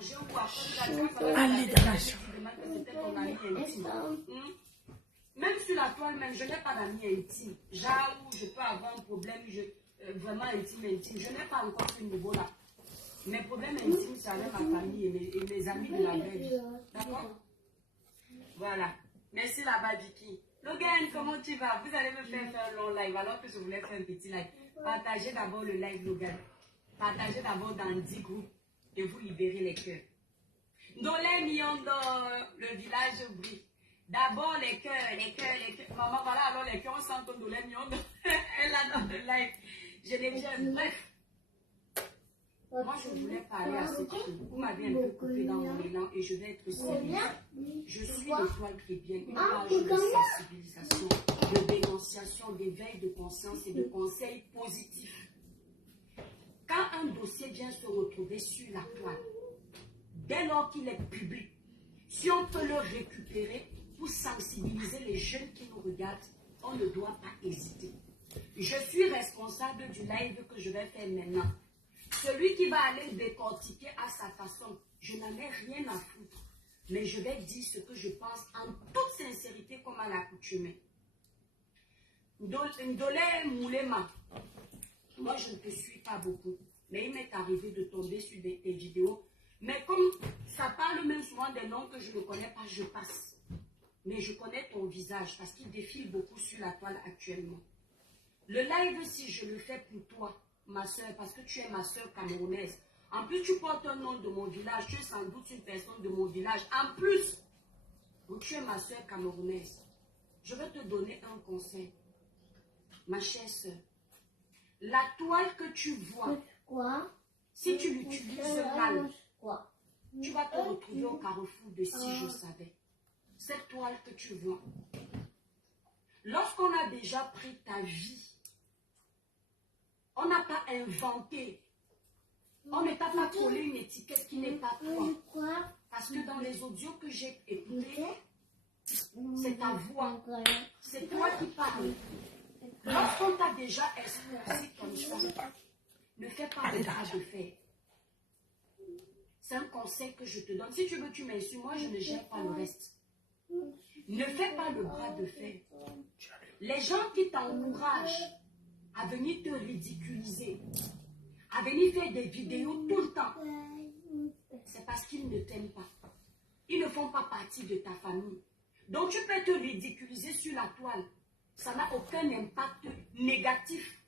manger ou après Allez dans la chambre. c'était ton ami intime. Même sur la toile, même, je n'ai pas d'amis intimes. Genre où je peux avoir un problème vraiment intime. Je n'ai pas encore ce niveau-là. Mes problèmes intimes, c'est avec ma famille et mes amis de la vraie vie. D'accord? Voilà. Merci là-bas, Vicky. Logan, comment tu vas? Vous allez me faire un long live alors que je voulais faire un petit live. Partagez d'abord le live, Logan. Partagez d'abord dans 10 groupes et vous libérez les cœurs. Ndolé Miondo, le village brille. D'abord les cœurs, les cœurs, les cœurs. Maman, voilà, alors les cœurs, on sent que Ndolé Miondo, elle a dans le live. Je l'ai bien, bref. Moi, je voulais parler à cette fille. Vous m'avez un peu coupé dans mon élan et je vais être sérieuse. Je suis l'étoile chrétienne, une page de sensibilisation, de dénonciation, d'éveil de conscience et de conseils positifs. Quand un dossier vient se retrouver sur la toile, dès lors qu'il est public, si on peut le récupérer pour sensibiliser les jeunes qui nous regardent, on ne doit pas hésiter. Je suis responsable du live que je vais faire maintenant. Celui qui va aller décortiquer à sa façon, je n'en ai rien à foutre. Mais je vais dire ce que je pense en toute sincérité comme à l'accoutumée. Ndolé Moulema, moi je ne te suis pas beaucoup. Mais il m'est arrivé de tomber sur des vidéos. Mais comme ça parle même souvent des noms que je ne connais pas, je passe. Mais je connais ton visage parce qu'il défile beaucoup sur la toile actuellement. Le live, si je le fais pour toi, ma soeur, parce que tu es ma soeur camerounaise. En plus, tu portes un nom de mon village. Tu es sans doute une personne de mon village. En plus, tu es ma soeur camerounaise. Je vais te donner un conseil. Ma chère soeur, la toile que tu vois, si tu l'utilises mal, tu vas te retrouver au carrefour de si je savais. Cette toile que tu vois, lorsqu'on a déjà pris ta vie, on n'a pas inventé, on ne t'a pas collé une étiquette qui n'est pas toi. Parce que dans les audios que j'ai écoutés, c'est ta voix, c'est toi qui parles. Lorsqu'on t'a déjà exposé comme ça, ne fais pas le bras de fer. C'est un conseil que je te donne. Si tu veux, tu m'insultes, moi je ne gère pas le reste. Ne fais pas le bras de fer. Les gens qui t'encouragent à venir te ridiculiser, à venir faire des vidéos tout le temps, c'est parce qu'ils ne t'aiment pas. Ils ne font pas partie de ta famille. Donc tu peux te ridiculiser sur la toile. Ça n'a aucun impact négatif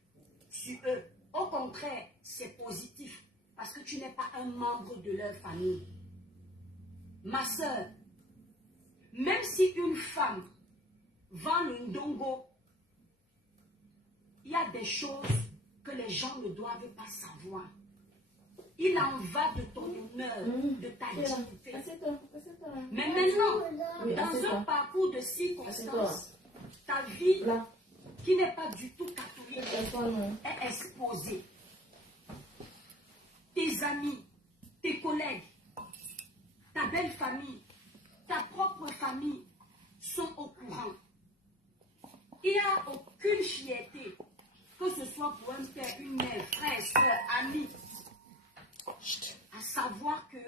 sur eux. Au contraire, c'est positif. Parce que tu n'es pas un membre de leur famille. Ma soeur, même si une femme vend le ndongo, il y a des choses que les gens ne doivent pas savoir. Il en va de ton honneur, de ta dignité. Mais maintenant, dans un parcours de circonstances, ta vie, qui n'est pas du tout catholique, est exposée. Tes amis, tes collègues, ta belle famille, ta propre famille sont au courant. Il n'y a aucune fierté, que ce soit pour un père, une mère, frère, soeur, ami, à savoir que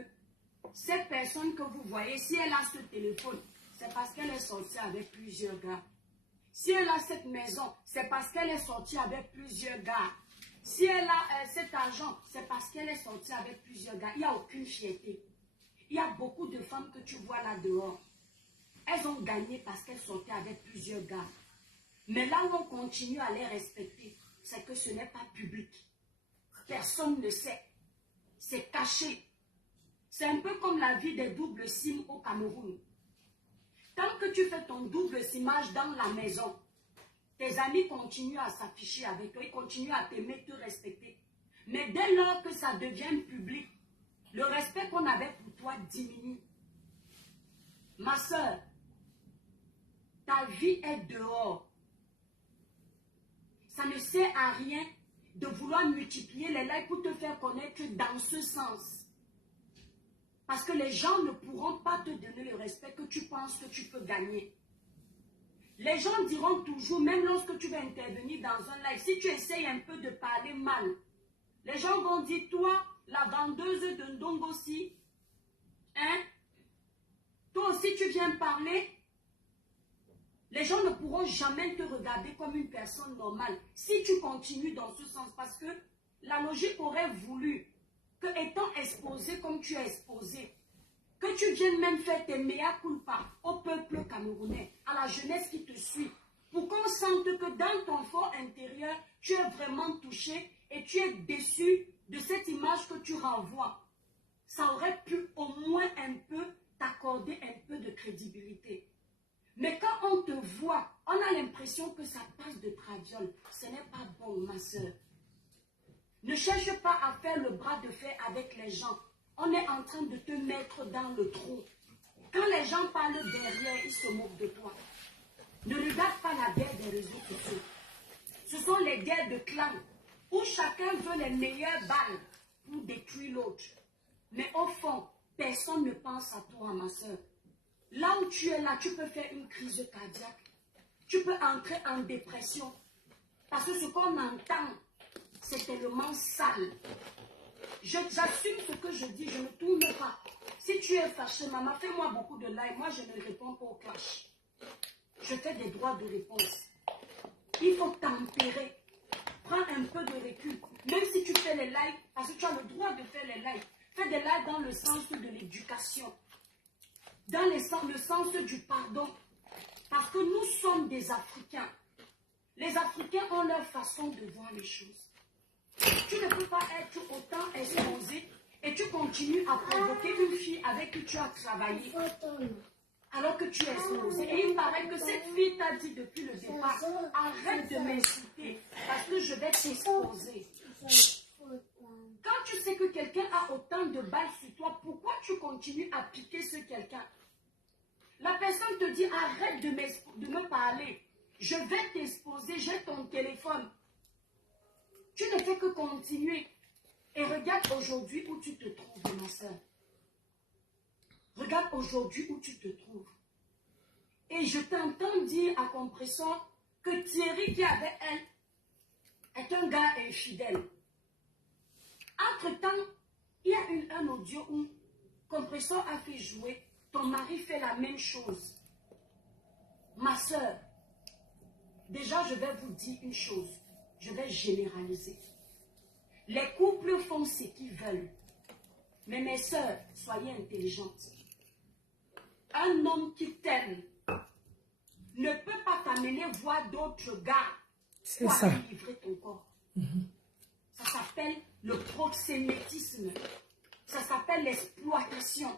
cette personne que vous voyez, si elle a ce téléphone, c'est parce qu'elle est sortie avec plusieurs gars. Si elle a cette maison, c'est parce qu'elle est sortie avec plusieurs gars. Si elle a cet argent, c'est parce qu'elle est sortie avec plusieurs gars. Il n'y a aucune fierté. Il y a beaucoup de femmes que tu vois là dehors. Elles ont gagné parce qu'elles sortaient avec plusieurs gars. Mais là où on continue à les respecter, c'est que ce n'est pas public. Personne ne sait. C'est caché. C'est un peu comme la vie des doubles SIM au Cameroun. Tant que tu fais ton double SIMage dans la maison, tes amis continuent à s'afficher avec toi, ils continuent à t'aimer, te respecter. Mais dès lors que ça devient public, le respect qu'on avait pour toi diminue. Ma soeur, ta vie est dehors. Ça ne sert à rien de vouloir multiplier les likes pour te faire connaître dans ce sens. Parce que les gens ne pourront pas te donner le respect que tu penses que tu peux gagner. Les gens diront toujours, même lorsque tu vas intervenir dans un live, si tu essayes un peu de parler mal, les gens vont dire, toi, la vendeuse de Ndongosi, Hein? Toi aussi, tu viens parler. Les gens ne pourront jamais te regarder comme une personne normale si tu continues dans ce sens. Parce que la logique aurait voulu que, étant exposé comme tu es exposé, que tu viennes même faire tes mea culpa au peuple camerounais, à la jeunesse qui te suit, pour qu'on sente que dans ton fort intérieur, tu es vraiment touché et tu es déçu de cette image que tu renvoies. Ça aurait pu au moins un peu t'accorder un peu de crédibilité. Mais quand on te voit, on a l'impression que ça passe de traviole. Ce n'est pas bon, ma soeur. Ne cherche pas à faire le bras de fer avec les gens. On est en train de te mettre dans le trou. Quand les gens parlent derrière, ils se moquent de toi. Ne regarde pas la guerre des réseaux sociaux. Ce sont les guerres de clans où chacun veut les meilleures balles pour détruire l'autre. Mais au fond, personne ne pense à toi, ma soeur. Là où tu es là, tu peux faire une crise cardiaque. Tu peux entrer en dépression. Parce que ce qu'on entend, c'est tellement sale. J'assume ce que je dis, je ne tourne pas. Si tu es fâché, maman, fais-moi beaucoup de likes. Moi, je ne réponds pas au clash. Je fais des droits de réponse. Il faut tempérer. Prends un peu de recul. Même si tu fais les likes, parce que tu as le droit de faire les likes. Fais des likes dans le sens de l'éducation. Dans le sens du pardon. Parce que nous sommes des Africains. Les Africains ont leur façon de voir les choses. Tu ne peux pas être autant exposé et tu continues à provoquer une fille avec qui tu as travaillé alors que tu es exposé. Et il paraît que cette fille t'a dit depuis le départ, arrête de m'insulter parce que je vais t'exposer. Quand tu sais que quelqu'un a autant de balles sur toi, pourquoi tu continues à piquer ce quelqu'un? La personne te dit arrête de me parler. Je vais t'exposer, j'ai ton téléphone. Tu ne fais que continuer. Et regarde aujourd'hui où tu te trouves, ma soeur. Regarde aujourd'hui où tu te trouves. Et je t'entends dire à Compressor que Thierry qui avait elle est un gars infidèle. Entre-temps, il y a un audio où Compressor a fait jouer, ton mari fait la même chose. Ma soeur, déjà je vais vous dire une chose, je vais généraliser. Les couples font ce qu'ils veulent. Mais mes soeurs, soyez intelligentes. Un homme qui t'aime ne peut pas t'amener voir d'autres gars pour aller livrer ton corps. Ça s'appelle le proxénétisme. Ça s'appelle l'exploitation.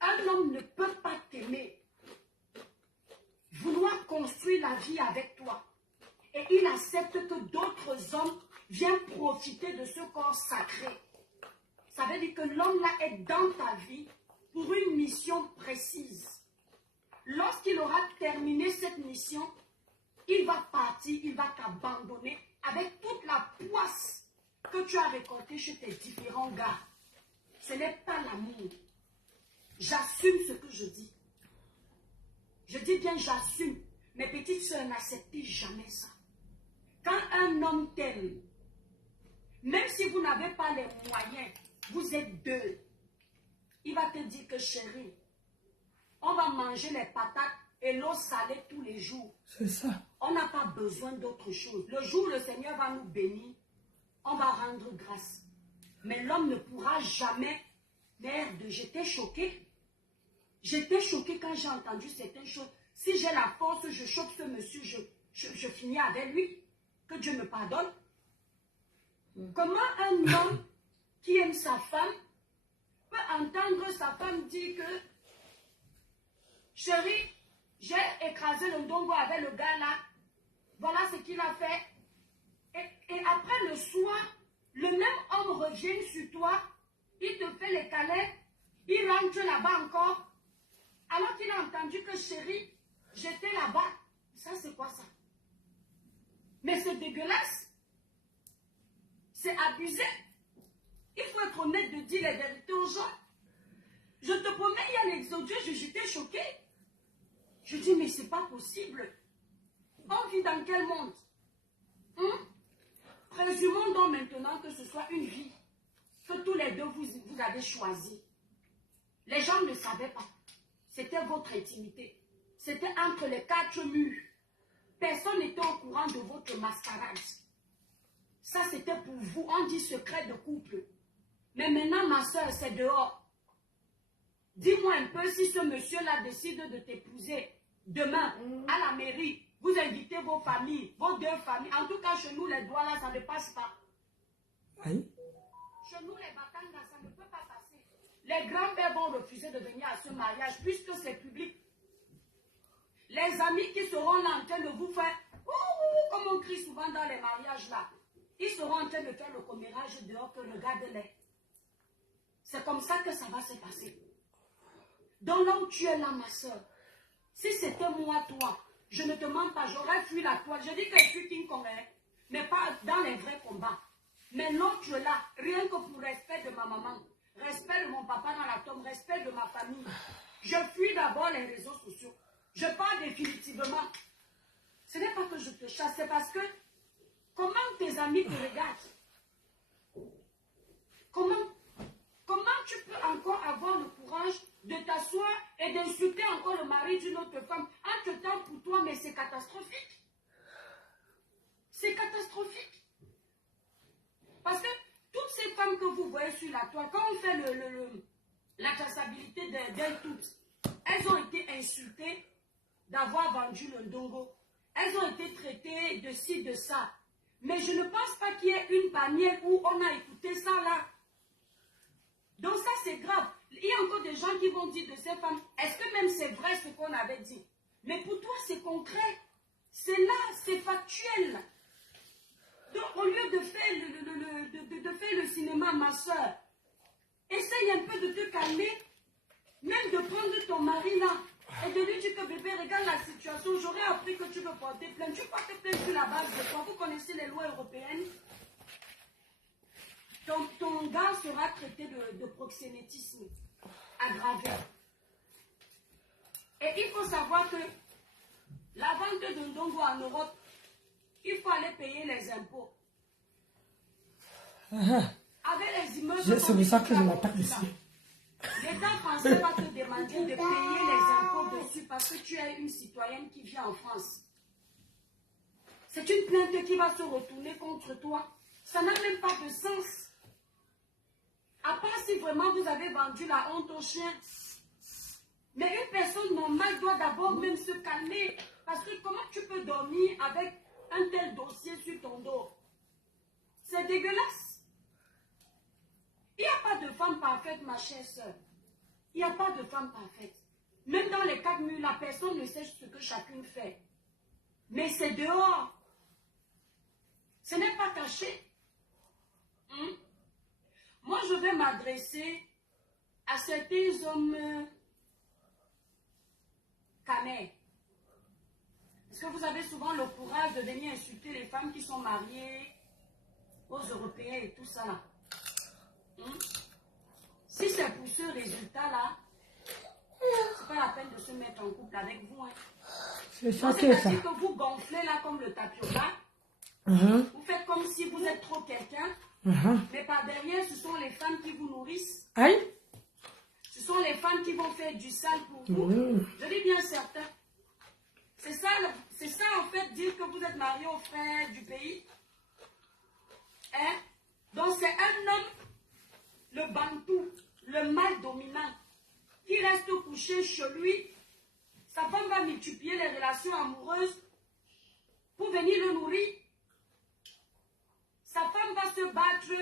Un homme ne peut pas t'aimer, vouloir construire la vie avec toi. Et il accepte que d'autres hommes viennent profiter de ce corps sacré. Ça veut dire que l'homme là est dans ta vie pour une mission précise. Lorsqu'il aura terminé cette mission, il va partir, il va t'abandonner avec toute la poisse que tu as récoltée chez tes différents gars. Ce n'est pas l'amour. J'assume ce que je dis. Je dis bien j'assume. Mes petites soeurs, n'acceptez jamais ça. Quand un homme t'aime, même si vous n'avez pas les moyens, vous êtes deux. Il va te dire que chérie, on va manger les patates et l'eau salée tous les jours. C'est ça. On n'a pas besoin d'autre chose. Le jour où le Seigneur va nous bénir, on va rendre grâce. Mais l'homme ne pourra jamais. Merde, j'étais choquée. J'étais choquée quand j'ai entendu certaines choses. Si j'ai la force, je choque ce monsieur, je finis avec lui. Que Dieu me pardonne. Comment un homme qui aime sa femme peut entendre sa femme dire que chérie, j'ai écrasé le ndongo avec le gars là. Voilà ce qu'il a fait. Et après le soir, le même homme revient sur toi. Il te fait les câlins. Il rentre là-bas encore. Alors qu'il a entendu que chérie, j'étais là-bas. Ça, c'est quoi ça? Mais c'est dégueulasse. C'est abusé. Il faut être honnête de dire les vérités aux gens. Je te promets, il y a l'exodus, j'étais choquée. Je dis, mais c'est pas possible. On vit dans quel monde? Présumons donc maintenant que ce soit une vie que tous les deux vous avez choisi. Les gens ne savaient pas. C'était votre intimité. C'était entre les quatre murs. Personne n'était au courant de votre mascarade. Ça, c'était pour vous. On dit secret de couple. Mais maintenant, ma soeur, c'est dehors. Dis-moi un peu si ce monsieur-là décide de t'épouser demain à la mairie. Vous invitez vos familles, vos deux familles. En tout cas, chez nous, les doigts là, ça ne passe pas. Oui. Chez nous, les Batanga, ça ne peut pas passer. Les grands-pères vont refuser de venir à ce mariage puisque c'est public. Les amis qui seront là en train de vous faire, comme on crie souvent dans les mariages là, ils seront en train de faire le commérage dehors que regarde-les. C'est comme ça que ça va se passer. Donc là où tu es là, ma soeur, si c'était moi, toi, je ne te mens pas, j'aurais fui la toile. Je dis que je suis King Kong, hein, mais pas dans les vrais combats. Mais l'autre là, rien que pour respect de ma maman, respect de mon papa dans la tombe, respect de ma famille, je fuis d'abord les réseaux sociaux. Je parle définitivement. Ce n'est pas que je te chasse, c'est parce que comment tes amis te regardent? Comment tu peux encore avoir le courage de t'asseoir et d'insulter encore le mari d'une autre femme? Entre-temps, pour toi, mais c'est catastrophique. C'est catastrophique. Parce que toutes ces femmes que vous voyez sur la toile, quand on fait la traçabilité d'elles toutes, elles ont été insultées d'avoir vendu le ndongo. Elles ont été traitées de ci, de ça. Mais je ne pense pas qu'il y ait une panière où on a écouté ça là. Donc ça c'est grave. Il y a encore des gens qui vont dire de ces femmes, est-ce que même c'est vrai ce qu'on avait dit? Mais pour toi c'est concret. C'est là, c'est factuel. Donc au lieu de faire le cinéma, ma soeur, essaye un peu de te calmer, même de prendre ton mari là, et de lui dire que bébé, regarde la situation, j'aurais appris que tu veux porter plainte. Tu portes plainte sur la base de quoi? Vous connaissez les lois européennes? Ton gars sera traité de proxénétisme aggravé. Et il faut savoir que la vente de ndongo en Europe, il faut aller payer les impôts. Avec les immeubles... C'est pour ça que je m'attaque ici. L'État français va te demander de payer les impôts dessus parce que tu es une citoyenne qui vit en France. C'est une plainte qui va se retourner contre toi. Ça n'a même pas de sens. À part si vraiment vous avez vendu la honte au chien. Mais une personne normale doit d'abord même se calmer. Parce que comment tu peux dormir avec un tel dossier sur ton dos? C'est dégueulasse. Il n'y a pas de femme parfaite, ma chère soeur. Il n'y a pas de femme parfaite. Même dans les quatre murs, la personne ne sait ce que chacune fait. Mais c'est dehors. Ce n'est pas caché. Moi, je vais m'adresser à certains hommes canets. Parce que vous avez souvent le courage de venir insulter les femmes qui sont mariées aux Européens et tout ça là. Si c'est pour ce résultat-là, c'est pas la peine de se mettre en couple avec vous. Hein. C'est ça que ça. C'est-à-dire que vous gonflez là comme le tapioca. Vous faites comme si vous êtes trop quelqu'un. Mais par derrière, ce sont les femmes qui vous nourrissent. Aïe. Ce sont les femmes qui vont faire du sale pour vous. Je dis bien certain. C'est ça en fait, dire que vous êtes marié aux frères du pays. Hein? Donc c'est un homme, le bantou, le mâle dominant, qui reste couché chez lui. Sa femme va multiplier les relations amoureuses pour venir le nourrir. Sa femme va se battre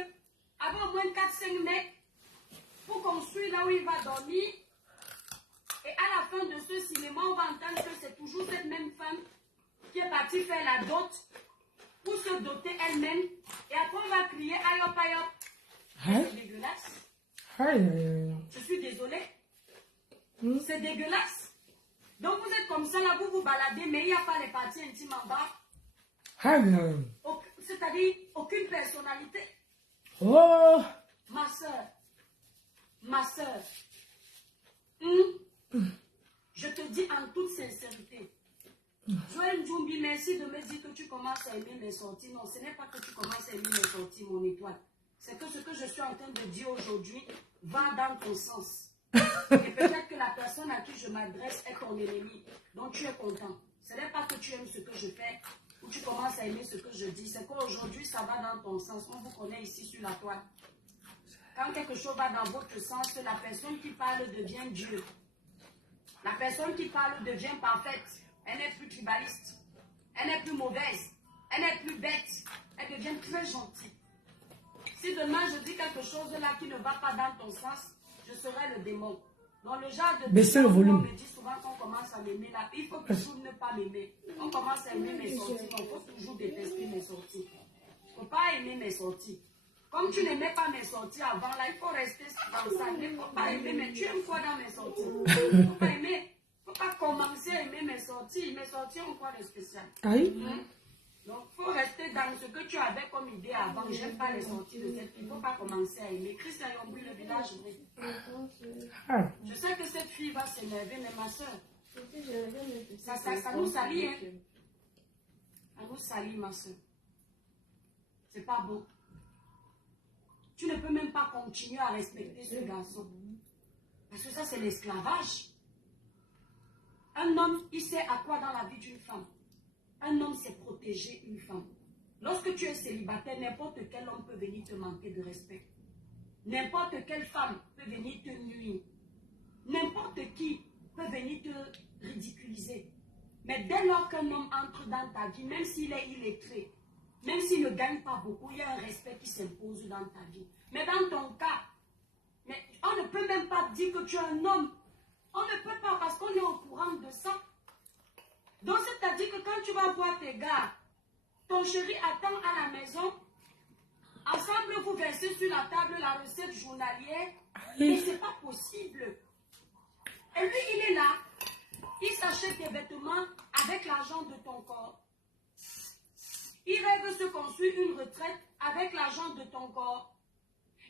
avec au moins 4-5 mecs pour construire là où il va dormir. Et à la fin de ce cinéma, on va entendre que c'est toujours cette même femme qui est partie faire la dot pour se doter elle-même. Et après, on va crier ayop ayop. C'est dégueulasse. Je suis désolée. C'est dégueulasse. Donc vous êtes comme ça, là, vous vous baladez, mais il n'y a pas les parties intimes en bas. C'est-à-dire aucune personnalité. Oh. Ma soeur, je te dis en toute sincérité, Joël Djoumbi, merci de me dire que tu commences à aimer mes sorties. Non, ce n'est pas que tu commences à aimer mes sorties, mon étoile. C'est que ce que je suis en train de dire aujourd'hui va dans ton sens. Et peut-être que la personne à qui je m'adresse est ton ennemi. Donc tu es content. Ce n'est pas que tu aimes ce que je fais ou tu commences à aimer ce que je dis. C'est qu'aujourd'hui, ça va dans ton sens. On vous connaît ici sur la toile. Quand quelque chose va dans votre sens, la personne qui parle devient Dieu. La personne qui parle devient parfaite. Elle n'est plus tribaliste. Elle n'est plus mauvaise. Elle n'est plus bête. Elle devient très gentille. Si demain je dis quelque chose là qui ne va pas dans ton sens, je serai le démon. Dans le genre de baissez le volume. On me dit souvent qu'on commence à m'aimer là. Il faut toujours ne pas m'aimer. On commence à aimer mes sorties. Il faut toujours détester mes sorties. Il ne faut pas aimer mes sorties. Comme tu n'aimais pas mes sorties avant, là, il faut rester dans ça. Il ne faut pas aimer, mais tu aimes quoi dans mes sorties? Il ne faut pas aimer. Il ne faut pas commencer à aimer mes sorties. Mes sorties ont quoi de spécial? Aïe. Donc, il faut rester dans ce que tu avais comme idée avant. Je n'aime pas les sorties de cette fille. Il ne faut pas commencer à aimer. Christ a yombri le village. Ah. Je sais que cette fille va s'énerver, mais ma soeur, ça nous salit. Hein? Ça nous salit, ma soeur. C'est pas beau. Tu ne peux même pas continuer à respecter ce garçon. Parce que ça, c'est l'esclavage. Un homme, il sait à quoi dans la vie d'une femme. Un homme sait protéger une femme. Lorsque tu es célibataire, n'importe quel homme peut venir te manquer de respect. N'importe quelle femme peut venir te nuire. N'importe qui peut venir te ridiculiser. Mais dès lors qu'un homme entre dans ta vie, même s'il est illettré, même s'il ne gagne pas beaucoup, il y a un respect qui s'impose dans ta vie. Mais dans ton cas, mais on ne peut même pas dire que tu es un homme. On ne peut pas parce qu'on est au courant de ça. Donc c'est-à-dire que quand tu vas voir tes gars, ton chéri attend à la maison, ensemble vous versez sur la table la recette journalière, mais ce n'est pas possible. Et lui, il est là, il s'achète des vêtements avec l'argent de ton corps. Il rêve se construire une retraite avec l'argent de ton corps.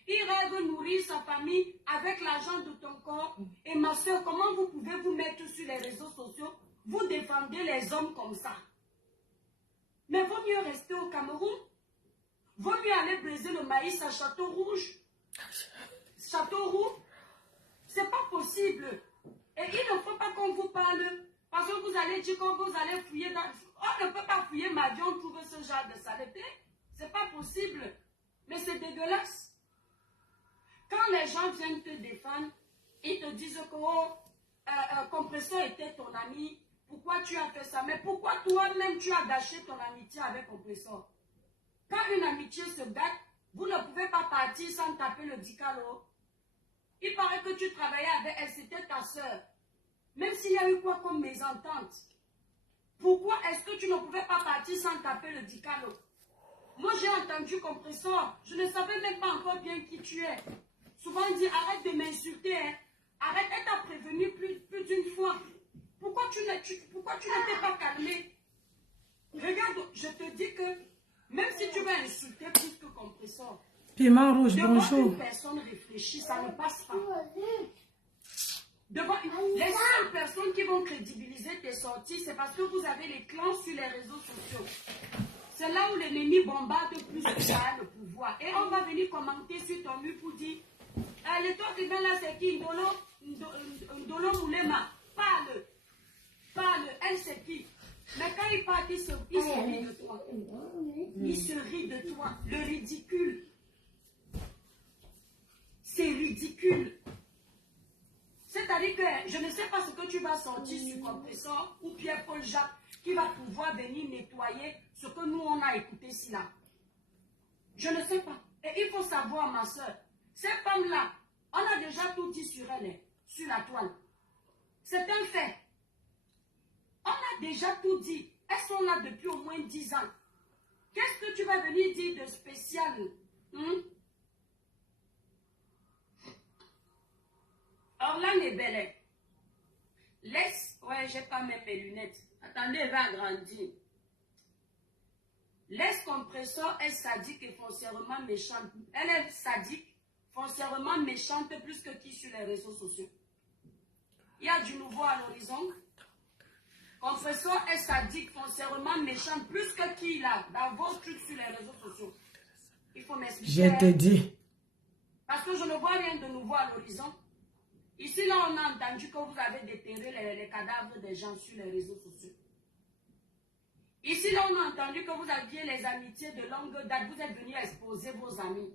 Il rêve nourrir sa famille avec l'argent de ton corps. Et ma soeur, comment vous pouvez vous mettre sur les réseaux sociaux? Vous défendez les hommes comme ça. Mais vaut mieux rester au Cameroun. Vaut mieux aller briser le maïs à Château Rouge. Château Rouge, c'est pas possible. Et il ne faut pas qu'on vous parle. Parce que vous allez dire que vous allez fouiller dans... On ne peut pas fouiller ma vie, on trouve ce genre de saleté. C'est pas possible. Mais c'est dégueulasse. Quand les gens viennent te défendre, ils te disent que oh, Compresseur était ton ami, pourquoi tu as fait ça? Mais pourquoi toi-même tu as gâché ton amitié avec Compresseur? Quand une amitié se gâte, vous ne pouvez pas partir sans taper le dicalo. Il paraît que tu travaillais avec elle, c'était ta soeur. Même s'il y a eu quoi comme mésentente, pourquoi est-ce que tu ne pouvais pas partir sans taper le dicalo? Moi j'ai entendu Compresseur, je ne savais même pas encore bien qui tu es. Souvent il dit arrête de m'insulter, hein. Arrête, elle t'a prévenu plus d'une fois. Pourquoi tu n'étais pas calmé? Regarde, je te dis que même si tu vas insulter plus que Compresseur, Piment rouge, devant bonjour. une personne réfléchie, ça ne passe pas. Devant les seules personnes qui vont crédibiliser tes sorties, c'est parce que vous avez les clans sur les réseaux sociaux. C'est là où l'ennemi bombarde plus que ça le pouvoir. Et on va venir commenter sur ton mur pour dire les toi qui viens là, c'est qui? Ndolo Moulema. Parle. Elle, c'est qui? Mais quand il parle, il se rit de toi. Il se rit de toi. Le ridicule. C'est ridicule. C'est-à-dire que je ne sais pas ce que tu vas sortir sur Compresseur ou Pierre-Paul Jacques qui va pouvoir venir nettoyer ce que nous on a écouté ici là. Je ne sais pas. Et il faut savoir, ma soeur, ces femmes-là, on a déjà tout dit sur elles, sur la toile. C'est un fait. On a déjà tout dit. Elles sont là depuis au moins 10 ans. Qu'est-ce que tu vas venir dire de spécial? Orlane est belle. Laisse. Ouais, j'ai pas même mes lunettes. Attendez, elle va agrandir. Laisse Compresseur est sadique et foncièrement méchante. Elle est sadique, foncièrement méchante plus que qui sur les réseaux sociaux. Il y a du nouveau à l'horizon. Compresseur est sadique, foncièrement méchante plus que qui là, dans vos trucs sur les réseaux sociaux. Il faut m'expliquer. Je te dis. Parce que je ne vois rien de nouveau à l'horizon. Ici, là, on a entendu que vous avez déterré les cadavres des gens sur les réseaux sociaux. Ici, là, on a entendu que vous aviez les amitiés de longue date. Vous êtes venus exposer vos amis.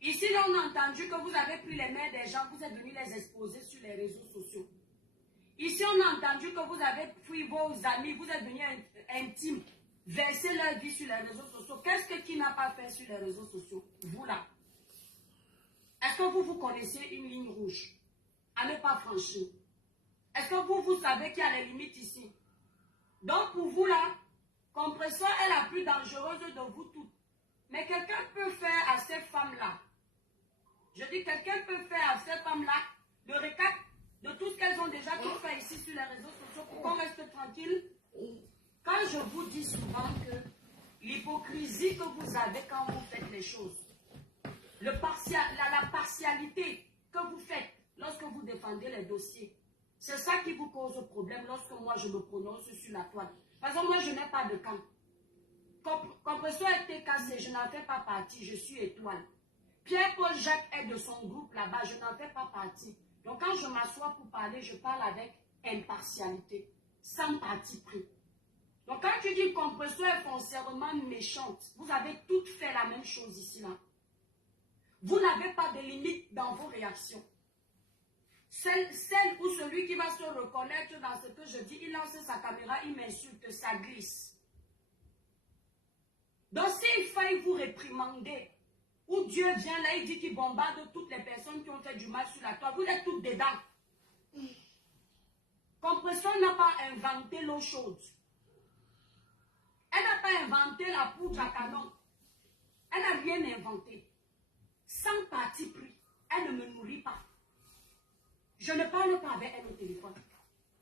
Ici, là, on a entendu que vous avez pris les mains des gens. Vous êtes venus les exposer sur les réseaux sociaux. Ici, on a entendu que vous avez pris vos amis. Vous êtes venus intimes. Verser leur vie sur les réseaux sociaux. Qu'est-ce que qui n'a pas fait sur les réseaux sociaux? Vous, là. Est-ce que vous connaissez une ligne rouge à ne pas franchir? Est-ce que vous savez qu'il y a les limites ici? Donc pour vous là, Compressor est la plus dangereuse de vous toutes. Mais quelqu'un peut faire à ces femmes-là, je dis quelqu'un peut faire à ces femmes-là le récap de tout ce qu'elles ont déjà tout fait ici sur les réseaux sociaux pour qu'on reste tranquille. Quand je vous dis souvent que l'hypocrisie que vous avez quand vous faites les choses, la partialité que vous faites lorsque vous défendez les dossiers, c'est ça qui vous cause problème lorsque moi je me prononce sur la toile. Parce que moi je n'ai pas de camp. Compressor a été cassé, je n'en fais pas partie, je suis étoile. Pierre-Paul Jacques est de son groupe là-bas, je n'en fais pas partie. Donc quand je m'assois pour parler, je parle avec impartialité, sans parti pris. Donc quand tu dis Compressor est foncièrement méchante, vous avez toutes fait la même chose ici là. Vous n'avez pas de limite dans vos réactions. Celle ou celui qui va se reconnaître dans ce que je dis, il lance sa caméra, il m'insulte, ça glisse. Donc s'il faille vous réprimander, ou Dieu vient là, il dit qu'il bombarde toutes les personnes qui ont fait du mal sur la toile, vous êtes toutes dedans. Compressor n'a pas inventé l'eau chaude. Elle n'a pas inventé la poudre à canon. Elle n'a rien inventé. Sans parti pris, elle ne me nourrit pas. Je ne parle pas avec elle au téléphone.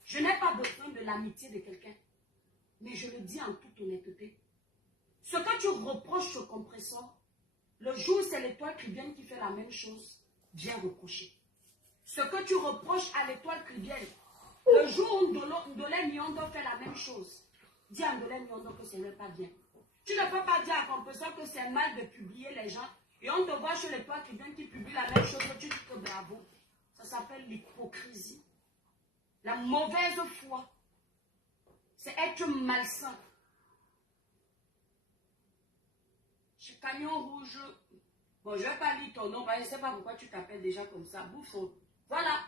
Je n'ai pas besoin de l'amitié de quelqu'un. Mais je le dis en toute honnêteté. Ce que tu reproches au Compressor, le jour où c'est l'étoile Caribbean qui fait la même chose, viens reprocher. Ce que tu reproches à l'étoile Caribbean, le jour où Ndolé Nyondo fait la même chose, dis à Ndolé Nyondo que ce n'est pas bien. Tu ne peux pas dire à Compressor que c'est mal de publier les gens et on te voit chez l'étoile Caribbean qui publie la même chose, tu dis que bravo. Ça s'appelle l'hypocrisie. La mauvaise foi. C'est être malsain. Chez Cagnon Rouge, bon, je ne vais pas lire ton nom, je ne sais pas pourquoi tu t'appelles déjà comme ça. Bouffon. Voilà.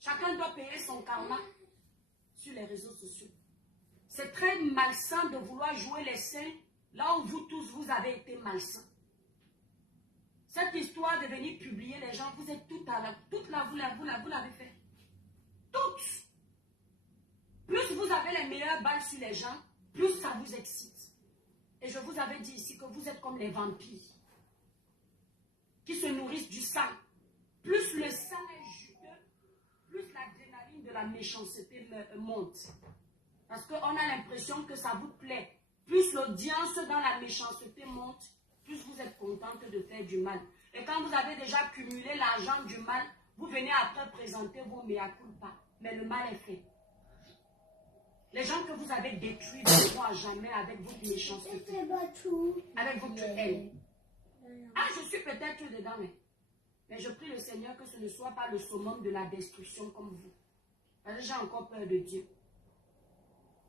Chacun doit payer son karma sur les réseaux sociaux. C'est très malsain de vouloir jouer les saints là où vous tous, vous avez été malsains. Cette histoire de venir publier les gens, vous êtes toutes là, vous l'avez fait. Toutes. Plus vous avez les meilleures balles sur les gens, plus ça vous excite. Et je vous avais dit ici que vous êtes comme les vampires qui se nourrissent du sang. Plus le sang est juteux, plus l'adrénaline de la méchanceté monte. Parce qu'on a l'impression que ça vous plaît. Plus l'audience dans la méchanceté monte, plus vous êtes contente de faire du mal. Et quand vous avez déjà cumulé l'argent du mal, vous venez après présenter vos mea culpa. Mais le mal est fait. Les gens que vous avez détruits ne vont à jamais avec votre méchanceté, avec votre haine. Ah, je suis peut-être dedans, mais je prie le Seigneur que ce ne soit pas le summum de la destruction comme vous. Parce que j'ai encore peur de Dieu.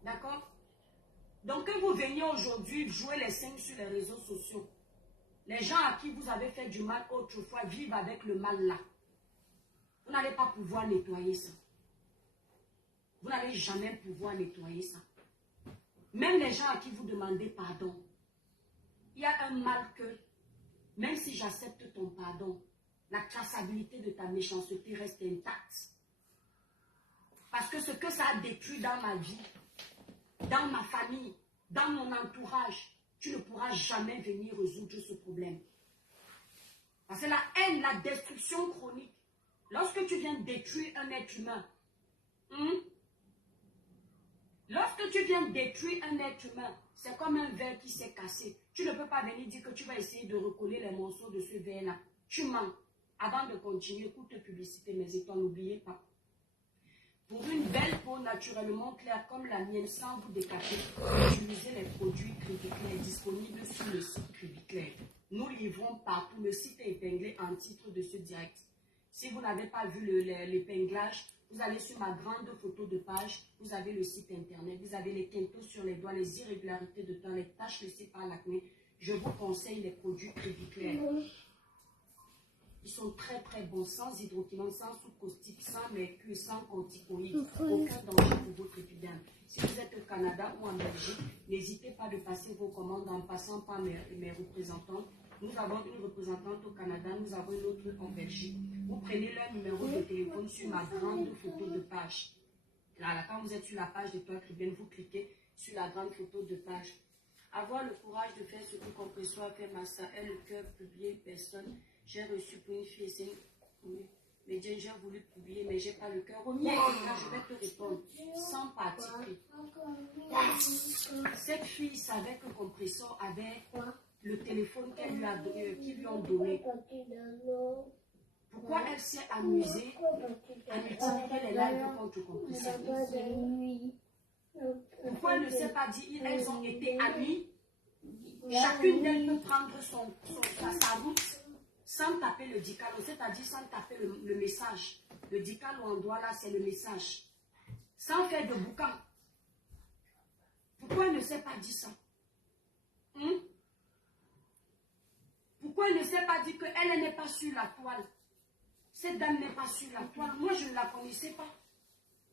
D'accord? Donc que vous veniez aujourd'hui jouer les saints sur les réseaux sociaux, les gens à qui vous avez fait du mal autrefois vivent avec le mal là. Vous n'allez pas pouvoir nettoyer ça. Vous n'allez jamais pouvoir nettoyer ça. Même les gens à qui vous demandez pardon, il y a un mal que, même si j'accepte ton pardon, la traçabilité de ta méchanceté reste intacte. Parce que ce que ça a détruit dans ma vie, dans ma famille, dans mon entourage, tu ne pourras jamais venir résoudre ce problème. Parce que la haine, la destruction chronique, lorsque tu viens détruire un être humain, lorsque tu viens détruire un être humain, c'est comme un verre qui s'est cassé. Tu ne peux pas venir dire que tu vas essayer de recoller les morceaux de ce verre-là. Tu mens. Avant de continuer, courte publicité, mais n'oubliez pas. Pour une belle peau naturellement claire comme la mienne, sans vous décaper, utilisez les produits Cribiclair disponibles sur le site Cribiclair. Nous livrons partout. Le site est épinglé en titre de ce direct. Si vous n'avez pas vu l'épinglage, vous allez sur ma grande photo de page, vous avez le site internet, vous avez les quintos sur les doigts, les irrégularités de temps, les taches laissées par l'acné. Je vous conseille les produits Préviclair. Ils sont très très bons, sans hydroquinone, sans soude caustique, sans mercure, sans corticoïdes. Aucun danger pour votre épiderme. Si vous êtes au Canada ou en Belgique, n'hésitez pas de passer vos commandes en passant par mes représentants. Nous avons une représentante au Canada, nous avons une autre en Belgique. Vous prenez leur numéro de téléphone sur ma grande photo de page. Là, quand vous êtes sur la page de Toi Caribbean, vous cliquez sur la grande photo de page. Avoir le courage de faire ce que Compresso a fait, Massa, est le cœur publié une personne. J'ai reçu pour une fille, c'est une... Mais j'ai voulu publier, mais j'ai pas le cœur. Là, je vais te répondre, sans parti pris. Cette fille savait que Compresso avait le téléphone qu'ils lui ont donné. Pourquoi elle s'est amusée à multiplier les lives contre Compresso? Pourquoi elle ne s'est pas dit, elles ont été amies, chacune d'elles peut prendre sa route sans taper le dicalo, c'est-à-dire sans taper le message. Le dicalo en doigt là, c'est le message. Sans faire de boucan. Pourquoi elle ne s'est pas dit ça? Pourquoi elle ne s'est pas dit qu'elle n'est pas sur la toile? Cette dame n'est pas sur la toile. Moi, je ne la connaissais pas.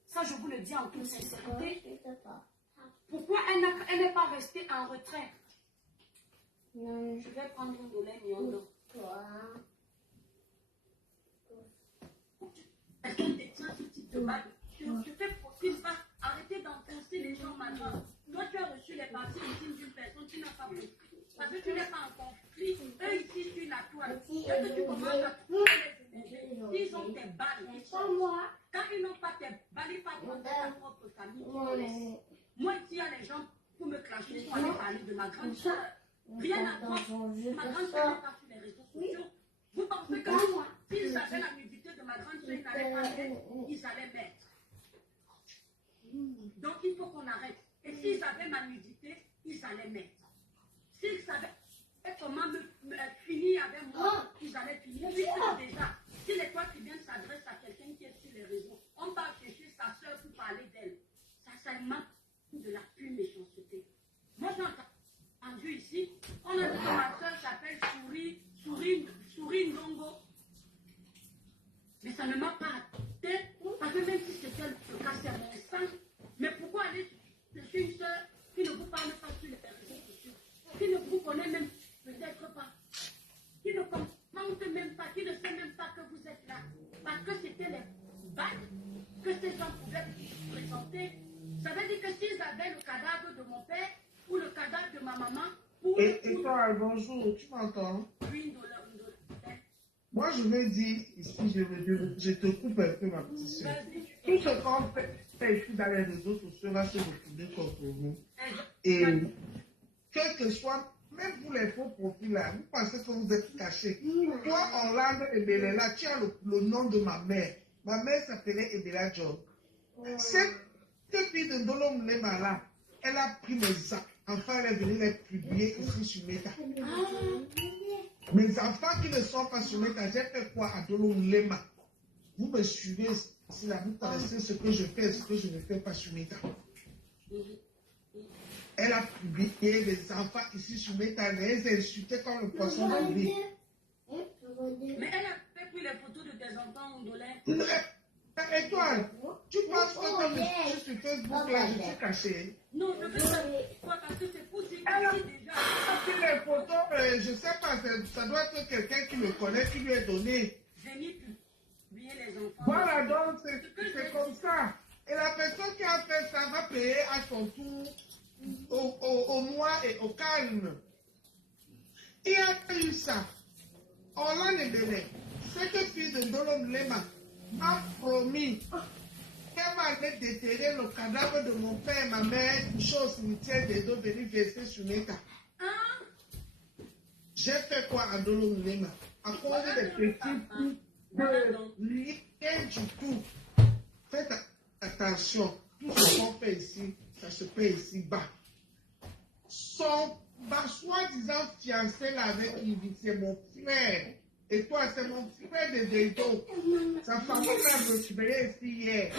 Ça, je vous le dis en toute sincérité. Pourquoi elle n'est pas restée en retrait? Je vais prendre une de lait miondo. Tu fais profil pas. Arrêtez d'enfoncer les gens maintenant. Toi, tu as reçu les parties intimes d'une personne qui n'a pas compris. Parce que tu n'es pas en conflit. Eux ici sur la toile. Est-ce que tu commences à trouver les énergies? Ils ont tes balles. Quand ils n'ont pas tes balles, ils partent contre ta propre famille. Moi, ici, il y a les gens pour me clasher. Ils sont allés parler de ma grande soeur. Rien à voir. Ma grande soeur n'est pas sur les réseaux sociaux. Vous pensez que s'ils avaient la nudité de ma grande soeur, ils n'allaient pas mettre, ils allaient mettre. Donc il faut qu'on arrête. Et s'ils avaient ma nudité, ils allaient mettre. S'ils savaient comment finir avec moi, ils allaient finir. Puisque déjà, si les Toi Caribbean s'adressent à quelqu'un qui est sur les réseaux, on va chercher sa soeur pour parler d'elle. Ça, c'est de la pure méchanceté. Moi, j'ai entendu ici, on a dit que ma soeur s'appelle Souris Ndongo. Mais ça ne m'a pas atteint, parce que même si c'était le cas, c'est mon sang. Mais pourquoi aller chercher une soeur qui ne vous parle pas sur les réseaux sociaux, qui ne vous connaît même peut-être pas, qui ne commente même pas, qui ne sait même pas que vous êtes là, parce que c'était les bagues que ces gens pouvaient présenter. Ça veut dire que s'ils avaient le cadavre de mon père ou le cadavre de ma maman, et toi, bonjour, tu m'entends? Oui, moi, je veux dire, ici, je te coupe un peu, ma petite soeur. Tout ce qu'on fait ici dans les réseaux sociaux va se retrouver contre vous. Et quel que soit, même pour les faux profils là, vous pensez que vous êtes cachés. Toi, Orlando Ebelela, tu as le nom de ma mère. Ma mère s'appelait Ebela Job. Cette fille de Ndolo Mlema là, elle a pris mes enfants, elle est venue les publier ici sur Meta. Mes enfants qui ne sont pas sur Meta, j'ai fait quoi à Ndolo Mlema? Vous me suivez ici là, vous connaissez ce que je fais, ce que je ne fais pas sur Meta. Elle a publié les enfants ici sur Meta, les insultés comme le poisson de vie. Mais elle a fait pris les photos de tes enfants ondolins. Et toi, tu penses que je suis sur Facebook là, je suis caché? Non, je veux savoir parce que c'est pour dire que Elle a déjà. pris les photos, je sais pas, ça doit être quelqu'un qui me connaît, qui lui a donné. J'ai mis publier les enfants. Voilà, donc c'est comme ça. Et la personne qui a fait ça va payer à son tour au mois et au calme. Il y a eu ça. Orlando Ebele, cette fille de Ndolo Mlema m'a promis qu'elle va aller déterrer le cadavre de mon père et ma mère, couché au cimetière des eaux venus verser sur Meta. J'ai fait quoi à Ndolo Mlema? À cause des petits de rien du tout. Faites attention, tout ce qu'on fait ici, ça se fait ici bas. Son soi-disant fiancé là avec Ivy, c'est mon frère. Et toi, c'est mon frère de Dedo. Sa femme m'a récupéré ici hier.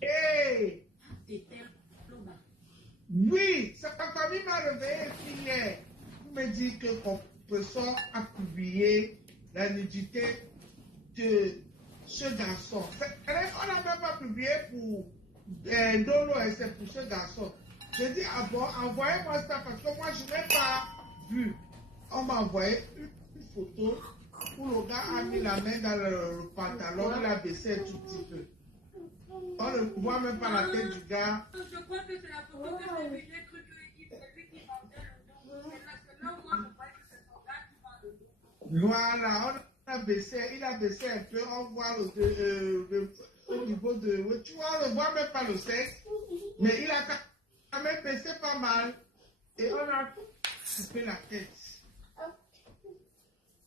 Hey! Oui, sa famille m'a réveillé ici hier. Vous me dites que Compressor a publié la nudité de ce garçon. On n'a même pas publié pour Dolo et c'est pour ce garçon. J'ai dit, ah bon, envoyez-moi ça parce que moi je n'ai pas vu. On m'a envoyé une photo où le gars a mis la main dans le pantalon, il a baissé un tout petit peu. On ne voit même pas la tête du gars. Je crois que c'est la photo que j'ai vue, j'ai cru que c'est lui qui vendait le dos. C'est là où moi je croyais que c'est son gars qui vend le dos. Voilà, il a baissé un peu, on voit au niveau de... Tu vois, on ne voit même pas le sexe, mais il a quand même baissé pas mal. Et on a coupé la tête.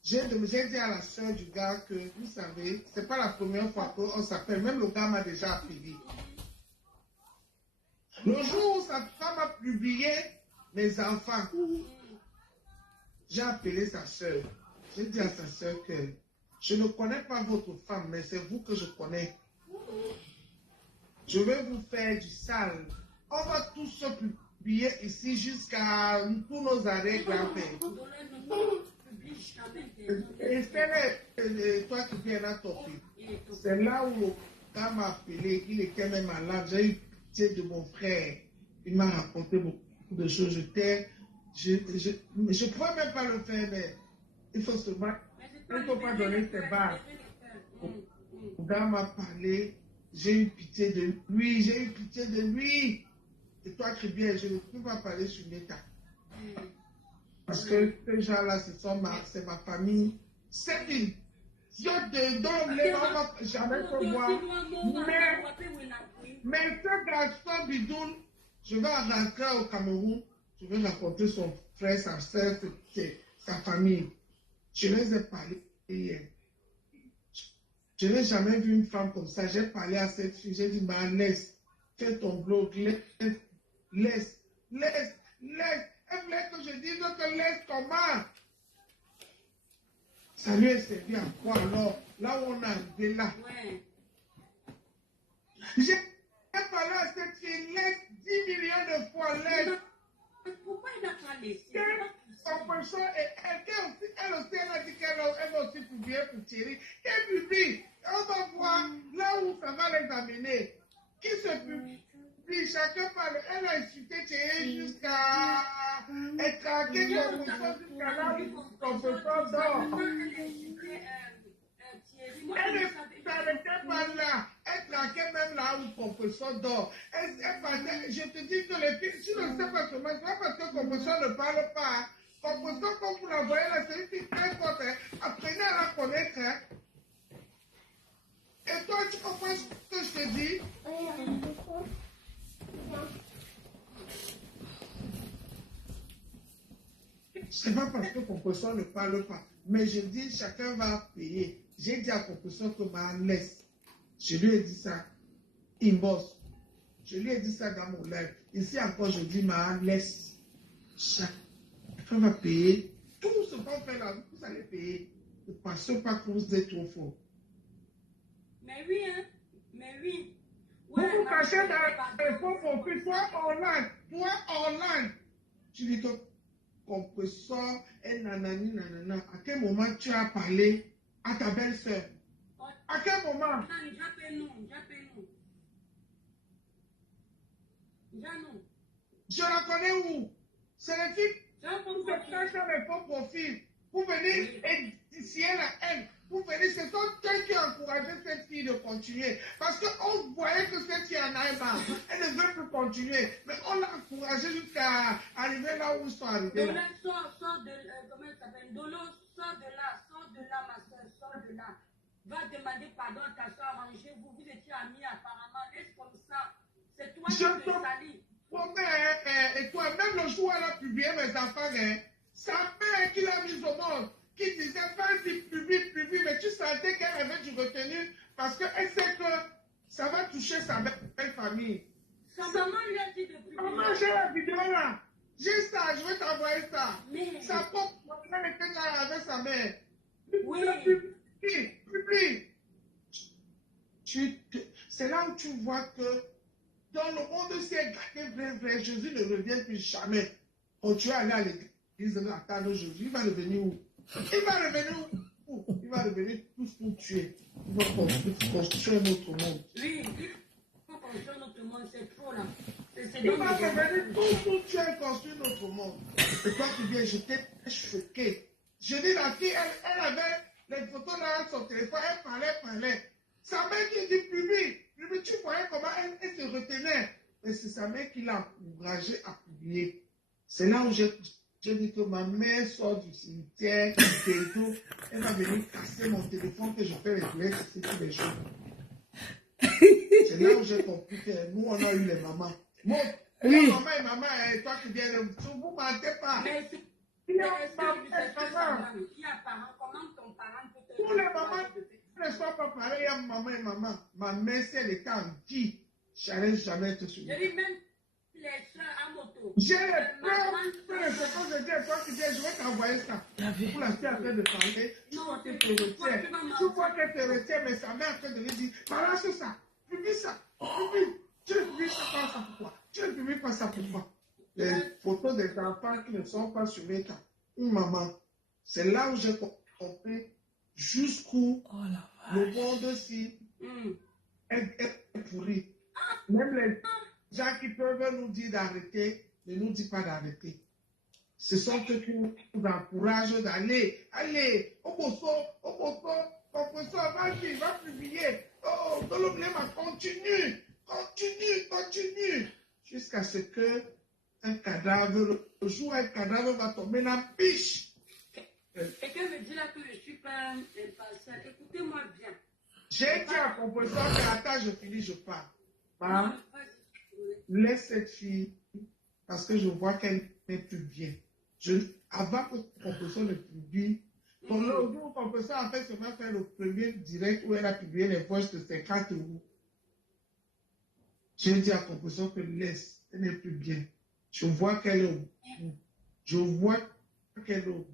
J'ai dit à la soeur du gars que, vous savez, c'est pas la première fois qu'on s'appelle. Même le gars m'a déjà appelé. Le jour où sa femme a publié mes enfants, j'ai appelé sa soeur. J'ai dit à sa soeur que je ne connais pas votre femme, mais c'est vous que je connais. Je vais vous faire du sale. On va tous se publier ici jusqu'à tous nos arrêts grands-pères. Et c'est toi qui viens à ton fils. C'est là où le gars m'a appelé, il était même malade. J'ai eu pitié de mon frère. Il m'a raconté beaucoup de choses. Je ne pouvais même pas le faire, mais il faut se battre. Il ne faut pas donner ses barres. Le gars m'a parlé. J'ai eu pitié de lui. Et toi, Tribien, je ne peux pas parler sur l'État. Parce que ces gens-là, c'est ma famille. C'est une. Je te donne les mamans, jamais te voir. Mais ce garçon bidoun, je vais rentrer au Cameroun, je vais raconter son frère, sa soeur, sa famille. Je les ai parlé hier. Je n'ai jamais vu une femme comme ça. J'ai parlé à cette fille, j'ai dit, bah, laisse, fais ton blog, laisse. Elle voulait que je dise que laisse comment. Ça lui est servi à quoi alors? Là où on est arrivé là. Ouais. J'ai parlé à cette fille, laisse 10 millions de fois, laisse. Pourquoi il n'a pas laissé? Elle aussi, elle a dit qu'elle va aussi publier pour Thierry. Qu'elle publie, on va voir là où ça va les amener. Qui se publie? Puis chacun parle, elle a insulté Thierry jusqu'à être traqué comme ça, jusqu'à là où son professeur dort. Elle ne s'arrêtait pas là. Elle traquait même là où le professeur dort. Elle passait, je te dis que les filles, tu ne sais pas comment, c'est pas parce que le professeur ne parle pas. Le professeur, comme vous la voyez là, c'est une fille très forte. Apprenez à la connaître. Hein. Et toi, tu comprends ce que je te dis? C'est pas parce que le professeur ne parle pas. Mais je dis, chacun va payer. J'ai dit à mon professeur que laisse. Je lui ai dit ça. Il bosse. Je lui ai dit ça dans mon live. Ici encore, je dis, laisse. Chacun va payer. Tout ce qu'on fait là, vous allez payer. Ne pensez pas que vous êtes trop fort. Mais oui, hein. Mais oui. Vous vous cachez dans les faux profils. Toi, online. Tu dis que compresseur et nanani. À quel moment tu as parlé à ta belle-sœur? À quel moment? Je la connais où? C'est les filles. Vous êtes cachés dans les faux profils. Vous venez édicier la haine. Vous venez, c'est toi qui a encouragé cette fille de continuer. Parce qu'on voyait que cette fille en a marre. Elle ne veut plus continuer. Mais on l'a encouragée jusqu'à arriver là où ils sont arrivés. Dolo, sors de comment elle s'appelle? Dolo, sors de là, ma soeur, sors de là. Va demander pardon à ta soeur, arrangez-vous. Vous étiez amis apparemment. Laisse comme ça. C'est toi qui te salis. Et toi, même le jour où elle a publié mes enfants, sa mère qui l'a mise au monde, qui disait, vas-y, publie, mais tu sentais qu'elle avait du retenu parce qu'elle sait que ça va toucher sa belle famille. Sa maman lui a dit de publier. Maman, j'ai la vidéo là. J'ai ça, je vais t'envoyer ça. Sa propre maman était là avec sa mère. Oui. Publie. C'est là où tu vois que dans le monde, c'est gâté, vrai, Jésus ne revient plus jamais. Quand tu es allé à l'église, attendre Jésus, il va revenir où? Il va revenir où? Il va revenir tous pour tuer. Il va construire notre monde. Oui, il faut construire notre monde, c'est trop là. Il va revenir tous pour tuer et construire notre monde. Et toi qui viens, j'étais choqué. Je dis, la fille, elle avait les photos dans son téléphone, elle parlait. Sa mère qui dit, publie, tu voyais comment elle se retenait. Mais c'est sa mère qui l'a encouragée à publier. C'est là où j'ai dit que ma mère sort du cimetière, et tout, elle va venir casser mon téléphone que je fais les blesses ici tous les jours. C'est là où j'ai compris que nous, on a eu les mamans. Moi, Oui. maman et maman, et toi qui viens, vous ne mentez pas. Mais Il y a maman. Comment ton parent peut te... Pour les mamans ne sont pas pareils, il y a maman et maman. Ma mère, si elle était en vie, je n'allais jamais être sur Je dis même les soeurs à moto. j'ai les preuves. C'est quand je dis à toi qui viens, je vais t'envoyer ça. Pour la fille en train de parler, tu vois qu'elle te retient. Tu vois qu'elle te retient, mais sa mère en train de lui dire, balance ça, publie ça, publie. Tu ne publies pas ça pourquoi? Tu ne publies pas ça pourquoi? Les photos des enfants qui ne sont pas sur l'état. Une maman. C'est là où j'ai compris jusqu'où le monde-ci est pourri. Même les gens qui peuvent nous dire d'arrêter, ne nous disent pas d'arrêter. Ce sont ceux qui nous encouragent d'aller. Allez, au bosso, vas-y, va publier. Oh, Doloblema, continue. Jusqu'à ce que un cadavre, le jour où un cadavre va tomber dans la piche. Quelqu'un me dit là que je ne suis pas impartial. Écoutez-moi bien. J'ai dit à mon professeur que attends, je finis, je pars. Hein? Laisse cette fille parce que je vois qu'elle n'est plus bien. Avant que mon professeur ne publie, pour le jour où mon professeur a fait seulement faire le premier direct où elle a publié les poches de 50 €. J'ai dit à mon professeur que laisse, elle n'est plus bien. Je vois qu'elle est au bout.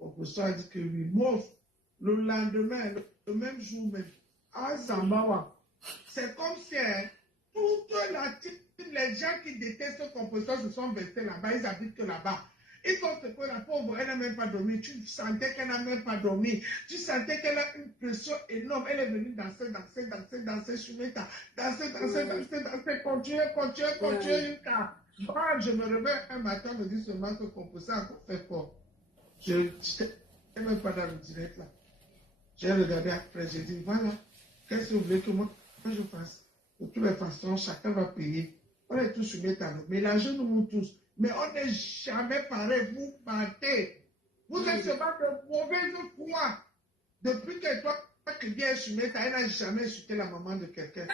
Mon professeur a dit que oui, mof, le lendemain, le même jour même, à Zambawa, c'est comme si toute la team, les gens qui détestent ce compositeur se sont versés là-bas, ils habitent que là-bas. Et quand que la pauvre, elle n'a même pas dormi, tu sentais qu'elle n'a même pas dormi, tu sentais qu'elle a une pression énorme, elle est venue danser sur l'état, danser, continuer jusqu'à... Moi, je me réveille un matin, me dis seulement que le compositeur a encore fait fort. Je n'étais même pas dans le direct là. J'ai regardé après, j'ai dit, voilà, qu'est-ce que vous voulez que moi je fasse? De toutes les façons, chacun va payer. On est tous sur l'état, mélangez-nous tous. Mais on n'est jamais pareil, vous mentez. Vous êtes seulement de mauvaises foi. Depuis que toi, qui viens sur l'état, elle n'a jamais insulté la maman de quelqu'un.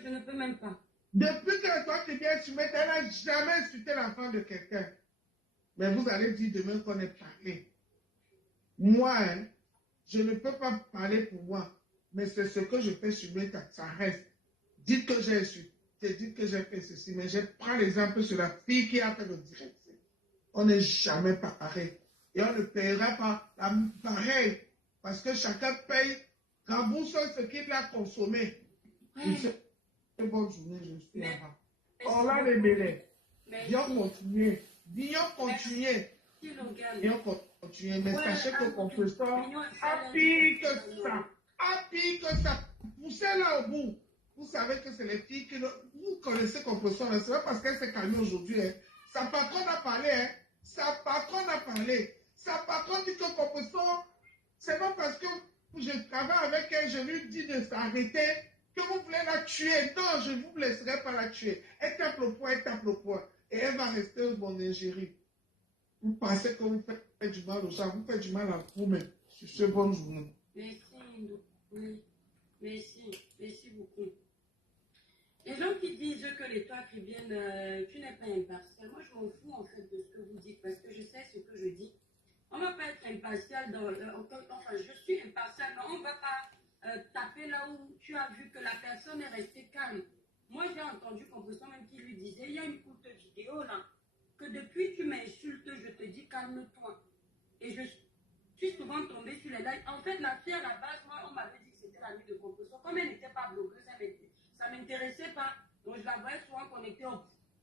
Je ne peux même pas. Depuis que toi qui viens sur l'état, elle n'a jamais insulté l'enfant de quelqu'un. Mais vous allez dire demain qu'on est parlé. Moi, je ne peux pas parler pour moi, mais c'est ce que je fais sur l'état, ça reste. Dites que j'ai insulté, dites que j'ai fait ceci, mais je prends l'exemple sur la fille qui a fait le direct. On n'est jamais pareil. Et on ne paiera pas pareil, parce que chacun paye, rembourse ce qu'il a consommé. Une bonne journée, je suis là-bas. On va les mêler. Viens continuer. Mais sachez que le professeur a pire que ça. Poussez là au bout. Vous savez que c'est les filles que vous connaissez le professeur. C'est pas parce qu'elle s'est calmée aujourd'hui. Hein. Sa patronne a parlé. Hein. Sa patronne dit que le professeur, c'est pas parce que je travaille avec elle, je lui dis de s'arrêter, que vous voulez la tuer. Non, je ne vous laisserai pas la tuer. Elle tape le poing. Et elle va rester mon ingérie. Vous pensez que vous faites du mal aux gens, vous faites du mal à vous-même. Sur ce bonne journée. Merci beaucoup. Les gens qui disent que les toits viennent, tu n'es pas impartial. Moi, je m'en fous en fait de ce que vous dites parce que je sais ce que je dis. On ne va pas être impartial enfin, je suis impartial, mais on ne va pas taper là où tu as vu que la personne est restée calme. Moi, j'ai entendu composition même qui lui disait, il y a une courte vidéo là, que depuis tu m'insultes, je te dis calme-toi. Et suis souvent tombée sur les lives. En fait, la fille à la base, moi, on m'avait dit que c'était l'amie de composition. Comme elle n'était pas blogueuse, ça ne m'intéressait pas. Donc, je la voyais souvent connectée.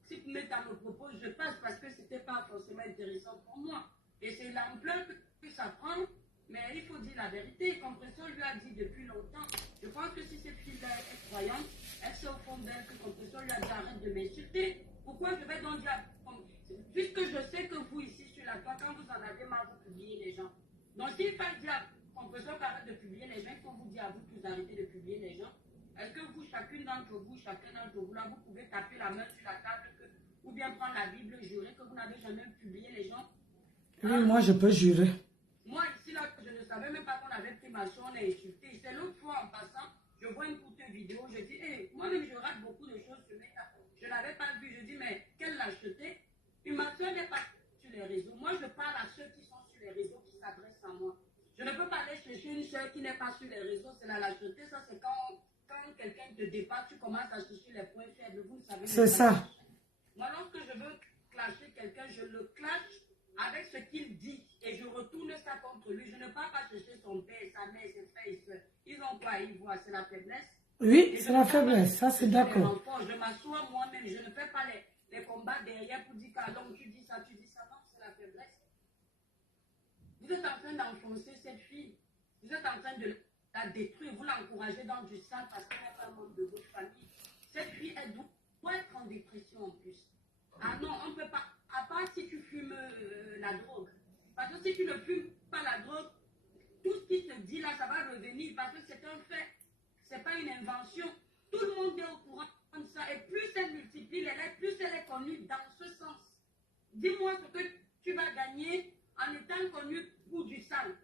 Si vous mettez à me propose, je passe parce que ce n'était pas forcément intéressant pour moi. Et c'est l'ampleur que ça prend. Mais il faut dire la vérité. Compression lui a dit depuis longtemps. Je pense que si cette fille-là est croyante, elle sait au fond d'elle que Compression lui a dit arrête de m'insulter. Pourquoi je vais donc dire, puisque je sais que vous ici sur la toile, quand vous en avez marre, vous publiez les gens. Donc s'il fallait dire à Compression qu'arrête de publier les gens, il faut vous dire à vous tous d'arrêter de publier les gens. Est-ce que vous, chacune d'entre vous, chacun d'entre vous, là, vous pouvez taper la main sur la table ou bien prendre la Bible, jurer que vous n'avez jamais publié les gens? Oui, moi je peux jurer. Moi, ici, là, je ne savais même pas qu'on avait pris ma chambre, on a insulté. C'est l'autre fois, en passant, je vois une courte vidéo, je dis, hey, moi-même, je rate beaucoup de choses sur mes cas. Je ne l'avais pas vu, je dis, mais quelle lâcheté. Puis ma soeur n'est pas sur les réseaux. Moi, je parle à ceux qui sont sur les réseaux, qui s'adressent à moi. Je ne peux pas aller chercher une soeur qui n'est pas sur les réseaux, c'est la lâcheté. Ça, c'est quand quelqu'un te dépasse, tu commences à chercher les points faibles. Vous ne savez pas. C'est ça. Moi, lorsque je veux clasher quelqu'un, je le clash avec ce qu'il dit et je retourne ça contre lui. Je ne pars pas chercher son père, sa mère, ses frères et soeurs. Ils ont quoi à y voir? C'est la faiblesse. Oui, c'est la faiblesse, ça c'est d'accord. Je m'assois moi-même, je ne fais pas les combats derrière pour dire qu'alors tu dis ça, non, c'est la faiblesse. Vous êtes en train d'enfoncer cette fille. Vous êtes en train de la détruire, vous l'encouragez dans du sang parce qu'elle n'est pas membre de votre famille. Cette fille, elle doit être en dépression en plus. Ah non, on ne peut pas, à part si tu fumes la drogue. Parce que si tu ne fumes pas la drogue, tout ce qui se dit là, ça va revenir parce que c'est un fait. Ce n'est pas une invention. Tout le monde est au courant de ça. Et plus elle multiplie les lettres, plus elle est connue dans ce sens. Dis-moi ce que tu vas gagner en étant connue pour du sale.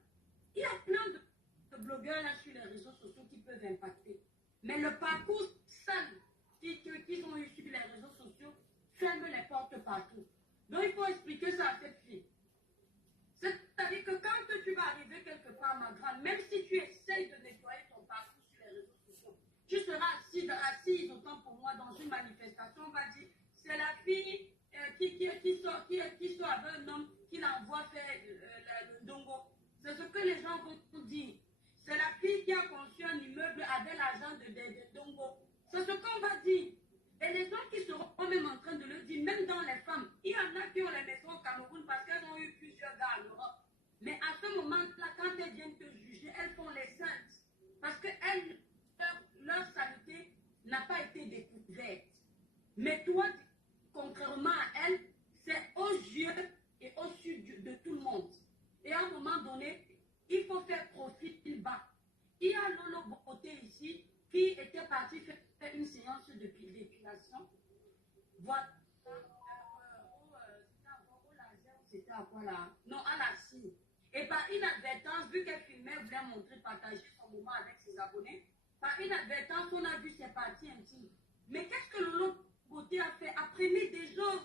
Il y a plein de blogueurs là sur les réseaux sociaux qui peuvent impacter. Mais le parcours sale qu'ils ont eu sur les réseaux sociaux ferme les portes partout. Donc il faut expliquer ça à cette fille. C'est-à-dire que quand tu vas arriver quelque part, ma grande, même si tu essayes de nettoyer ton parcours sur les réseaux sociaux, tu seras assise autant pour moi dans une manifestation, on va dire, c'est la fille qui sort avec un homme qui l'envoie faire le dongo. C'est ce que les gens vont vous dire. C'est la fille qui a conçu un immeuble avec l'argent de dongo. C'est ce qu'on va dire. Et les gens qui seront même en train de le dire, même dans les femmes, il y en a qui ont les maisons au Cameroun parce qu'elles ont eu plusieurs gars en Europe. Mais à ce moment-là, quand elles viennent te juger, elles font les saintes. Parce que leur saleté n'a pas été découverte. Mais toi, contrairement à elles, c'est aux yeux et au sud de tout le monde. Et à un moment donné, il faut faire profil bas. Il y a Lolo Bokoté ici qui était parti faire une séance de dépilation. Voilà. C'était à quoi là? Non, à la cire. Et par inadvertance, vu qu'elle filmait, voulait montrer, partager son moment avec ses abonnés, par inadvertance, on a vu ses parties intimes. Mais qu'est-ce que Lolo Bokoté a fait? Après des gens,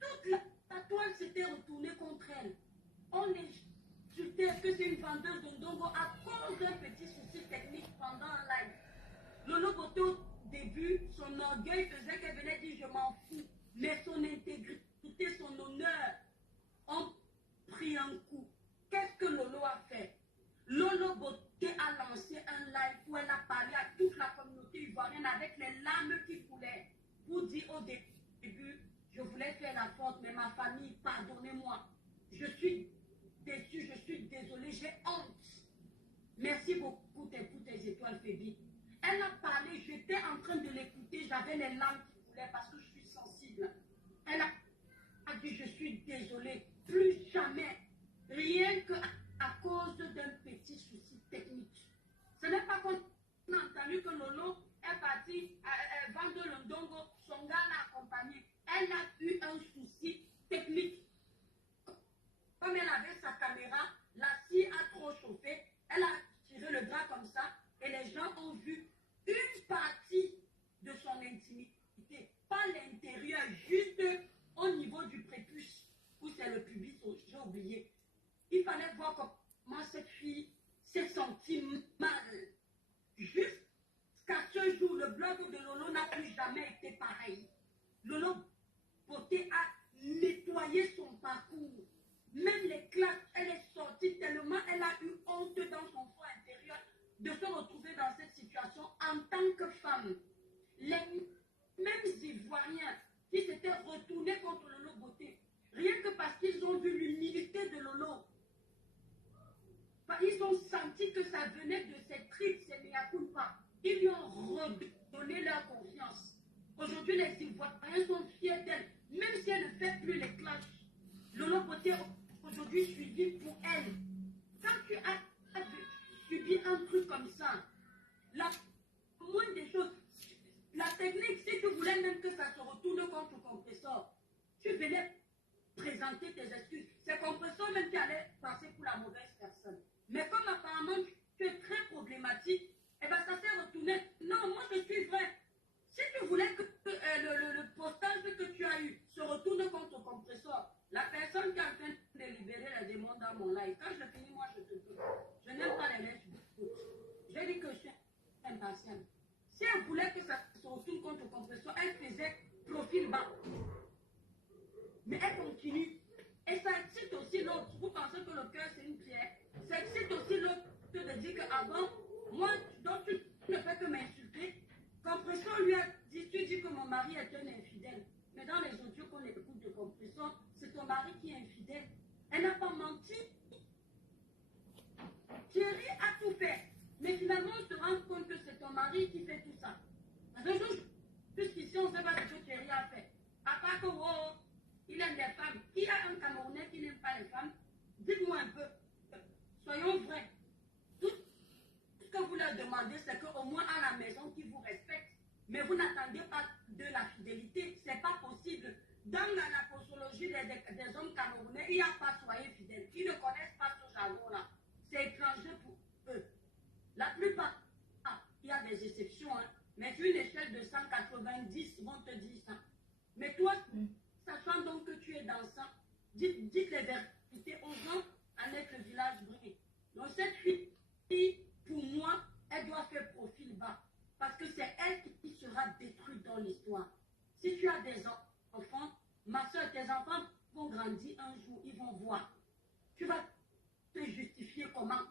toute la toile s'était retournée contre elle. On insultait que c'est une vendeuse de ndongo à cause d'un petit souci technique pendant un live. Lolo Bokoté, au début, son orgueil faisait qu'elle venait dire je m'en fous. Mais son intégrité, son honneur ont pris un coup. Qu'est-ce que Lolo a fait? Lolo Bokoté a lancé un live où elle a parlé à toute la communauté ivoirienne avec les larmes qui coulaient pour dire au début, je voulais faire la faute, mais ma famille, pardonnez-moi. Je suis déçue, je suis désolée, j'ai honte. Merci beaucoup pour tes étoiles, Fébi. Elle a parlé, j'étais en train de l'écouter, j'avais les larmes qui coulaient parce que je suis sensible. Elle a dit, je suis désolée, plus jamais, rien qu'à cause d'un petit souci technique. Ce n'est pas qu'on a entendu que Lolo est parti vendre le ndongo, son gars l'a accompagné. Elle a eu un souci technique. Comme elle avait sa caméra, la scie a trop chauffé, elle a tiré le drap comme ça et les gens ont vu une partie de son intimité, pas l'intérieur, juste au niveau du prépuce, où c'est le pubis, j'ai oublié. Il fallait voir comment cette fille s'est sentie mal. Jusqu'à ce jour, le blog de Lolo n'a plus jamais été pareil. Lolo Bokoté a nettoyé son parcours. Même les classes, elle est sortie aussi tellement elle a eu honte dans son fond intérieur de se retrouver dans cette situation en tant que femme. Les mêmes Ivoiriens qui s'étaient retournés contre Lolo Beauté, rien que parce qu'ils ont vu l'humilité de Lolo. Ils ont senti que ça venait de ses tripes, ses mea culpa. Ils lui ont redonné leur confiance. Aujourd'hui, les Ivoiriens sont fiers d'elle, même si elle ne fait plus les clashs. Lolo Beauté aujourd'hui suivi pour elle. Quand tu as subi un truc comme ça, la moindre des choses, la technique, si tu voulais même que ça se retourne contre ton compresseur, tu venais présenter tes excuses. C'est compresseur même qui allait passer pour la mauvaise personne. Mais comme apparemment tu es très problématique, eh ben ça s'est retourné. Non, moi je suis vrai. Si tu voulais que le postage que tu as eu se retourne contre ton compresseur, la personne qui est en train de libérer les démons dans mon live, quand je finis, moi je te dis, je n'aime pas les lettres. J'ai dit que je suis impatiente. Si elle voulait que ça se retourne contre ton compresseur, elle faisait profil bas. Mais elle continue. Et ça excite aussi l'autre. Vous pensez que le cœur c'est une pierre. Ça excite aussi l'autre de dire qu'avant, moi, donc tu ne fais que m'insulter. Compresseur lui a dit, tu dis que mon mari est un infidèle. Mais dans les audios qu'on écoute de Compresseur, c'est ton mari qui est infidèle. Elle n'a pas menti. Thierry a tout fait. Mais finalement, on se rend compte que c'est ton mari qui fait tout ça. Jusqu'ici, on ne sait pas ce que Thierry a fait. À part que, oh, il aime les femmes. Qui a un Camerounais qui n'aime pas les femmes? Dites-moi un peu. Soyons vrais. Tout ce que vous leur demandez, c'est qu'au moins à la maison, qu'ils vous respectent. Mais vous n'attendez pas de la fidélité. Ce n'est pas possible. Dans la posologie des hommes camerounais, il n'y a pas soyez fidèles. Ils ne connaissent pas ce jargon-là. C'est étranger pour eux. La plupart, il y a des exceptions, hein, mais sur une échelle de 190, vont te dire ça. Mais toi, sachant donc que tu es dans ça, dites les vérités aux gens avec le village brûlé. Donc cette fille, pour moi, elle doit faire profil bas. Parce que c'est elle qui sera détruite dans l'histoire. Si tu as des enfants, ma soeur, tes enfants vont grandir un jour, ils vont voir. Tu vas te justifier comment?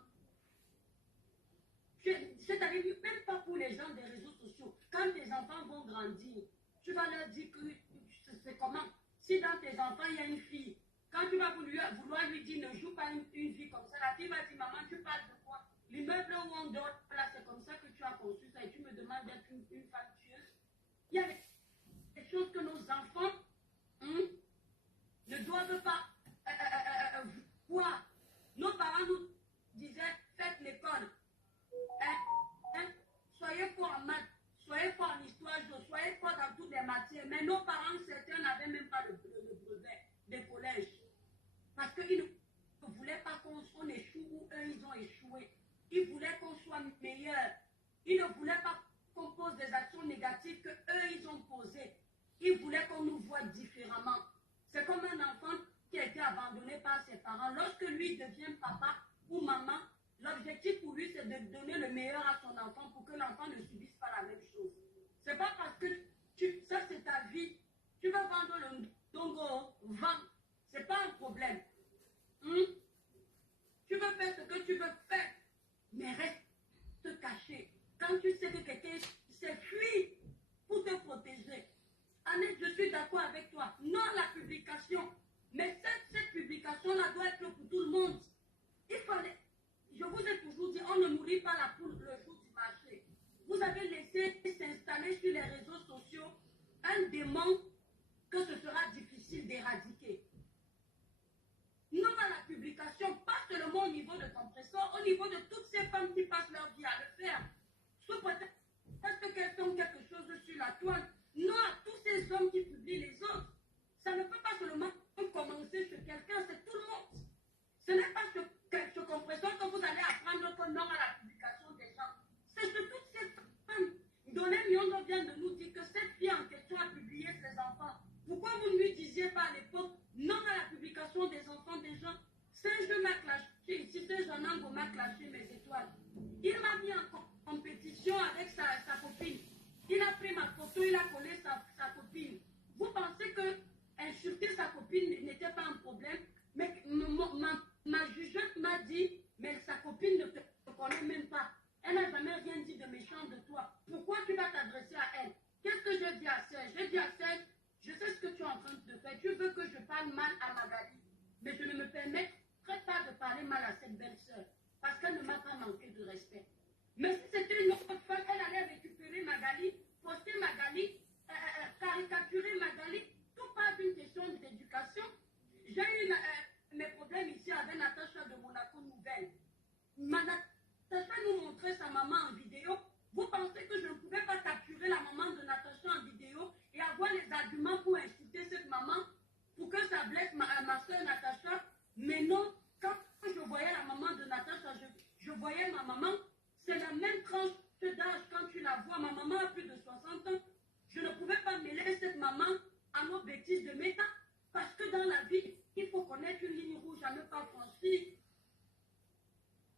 C'est-à-dire, même pas pour les gens des réseaux sociaux. Quand tes enfants vont grandir, tu vas leur dire que c'est comment? Si dans tes enfants, il y a une fille, quand tu vas vouloir lui dire ne joue pas une vie comme ça, la fille va dire maman, tu parles de quoi? L'immeuble où on dort, là, c'est comme ça que tu as conçu ça et tu me demandes d'être une femme tueuse. Il y a des choses que nos enfants ne doivent pas voir. Nos parents nous disaient faites l'école. Soyez fort en maths, soyez fort en histoire, soyez fort dans toutes les matières. Mais nos parents, certains n'avaient même pas le brevet des collèges. Parce qu'ils ne voulaient pas qu'on échoue où eux, ils ont échoué. Ils voulaient qu'on soit meilleur. Ils ne voulaient pas qu'on pose des actions négatives que eux, ils ont posées. Ils voulaient qu'on nous voie différemment. C'est comme un enfant qui a été abandonné par ses parents. Lorsque lui devient papa ou maman, l'objectif pour lui, c'est de donner le meilleur à son enfant pour que l'enfant ne subisse pas la même chose. C'est pas parce que ça c'est ta vie. Tu vas vendre le dongo, vends. C'est pas un problème. Tu veux faire ce que tu veux faire, mais reste caché. Quand tu sais que quelqu'un s'est fui pour te protéger. Annette, je suis d'accord avec toi. Non à la publication. Mais cette publication-là doit être pour tout le monde. Il fallait... Je vous ai toujours dit, on ne nourrit pas la poule le jour du marché. Vous avez laissé s'installer sur les réseaux sociaux un démon que ce sera difficile d'éradiquer. Non à la publication, pas seulement au niveau de Compresseur, au niveau de toutes ces femmes qui passent leur vie à le faire. Sous peut-être qu'elles font quelque chose sur la toile. Non à tous ces hommes qui publient les autres. Ça ne peut pas seulement commencer chez quelqu'un, c'est tout le monde. Ce n'est pas ce Compresseur que vous allez apprendre que non à la publication des gens. C'est que toutes ces femmes. Doné Nyongo vient de nous dire que cette fille en question a publié ses enfants. Pourquoi vous ne lui disiez pas à l'époque non à la publication des enfants des gens? C'est je m'a clashé ici, c'est Jean-Nango m'a clashé mes étoiles. Il m'a mis en compétition avec sa copine. Il a pris ma photo, il a collé sa copine. Vous pensez que insulter sa copine n'était pas un problème? Mais ma jugeuse m'a dit, mais sa copine ne te connaît même pas. Elle n'a jamais rien dit de méchant de toi. Pourquoi tu vas t'adresser à elle? Qu'est-ce que je dis à Serge? Je dis à Serge, je sais ce que tu es en train de faire. Tu veux que je parle mal à Magali. Mais je ne me permettrai pas de parler mal à cette belle-sœur. Parce qu'elle ne m'a pas manqué de respect. Mais si c'était une autre femme, elle allait récupérer Magali, poster Magali, caricaturer Magali. Tout part d'une question d'éducation. J'ai eu mes problèmes ici avec Natacha de Monaco Nouvelle. Natacha nous montrait sa maman en vidéo. Vous pensez que je ne pouvais pas capturer la maman de Natacha en vidéo et avoir les arguments pour insulter cette maman pour que ça blesse ma soeur Natacha? Mais non, quand je voyais la maman de Natacha, je voyais ma maman, c'est la même tranche d'âge quand tu la vois. Ma maman a plus de 60 ans. Je ne pouvais pas mêler cette maman à nos bêtises de méta parce que dans la vie, il faut connaître une ligne rouge à ne pas franchir.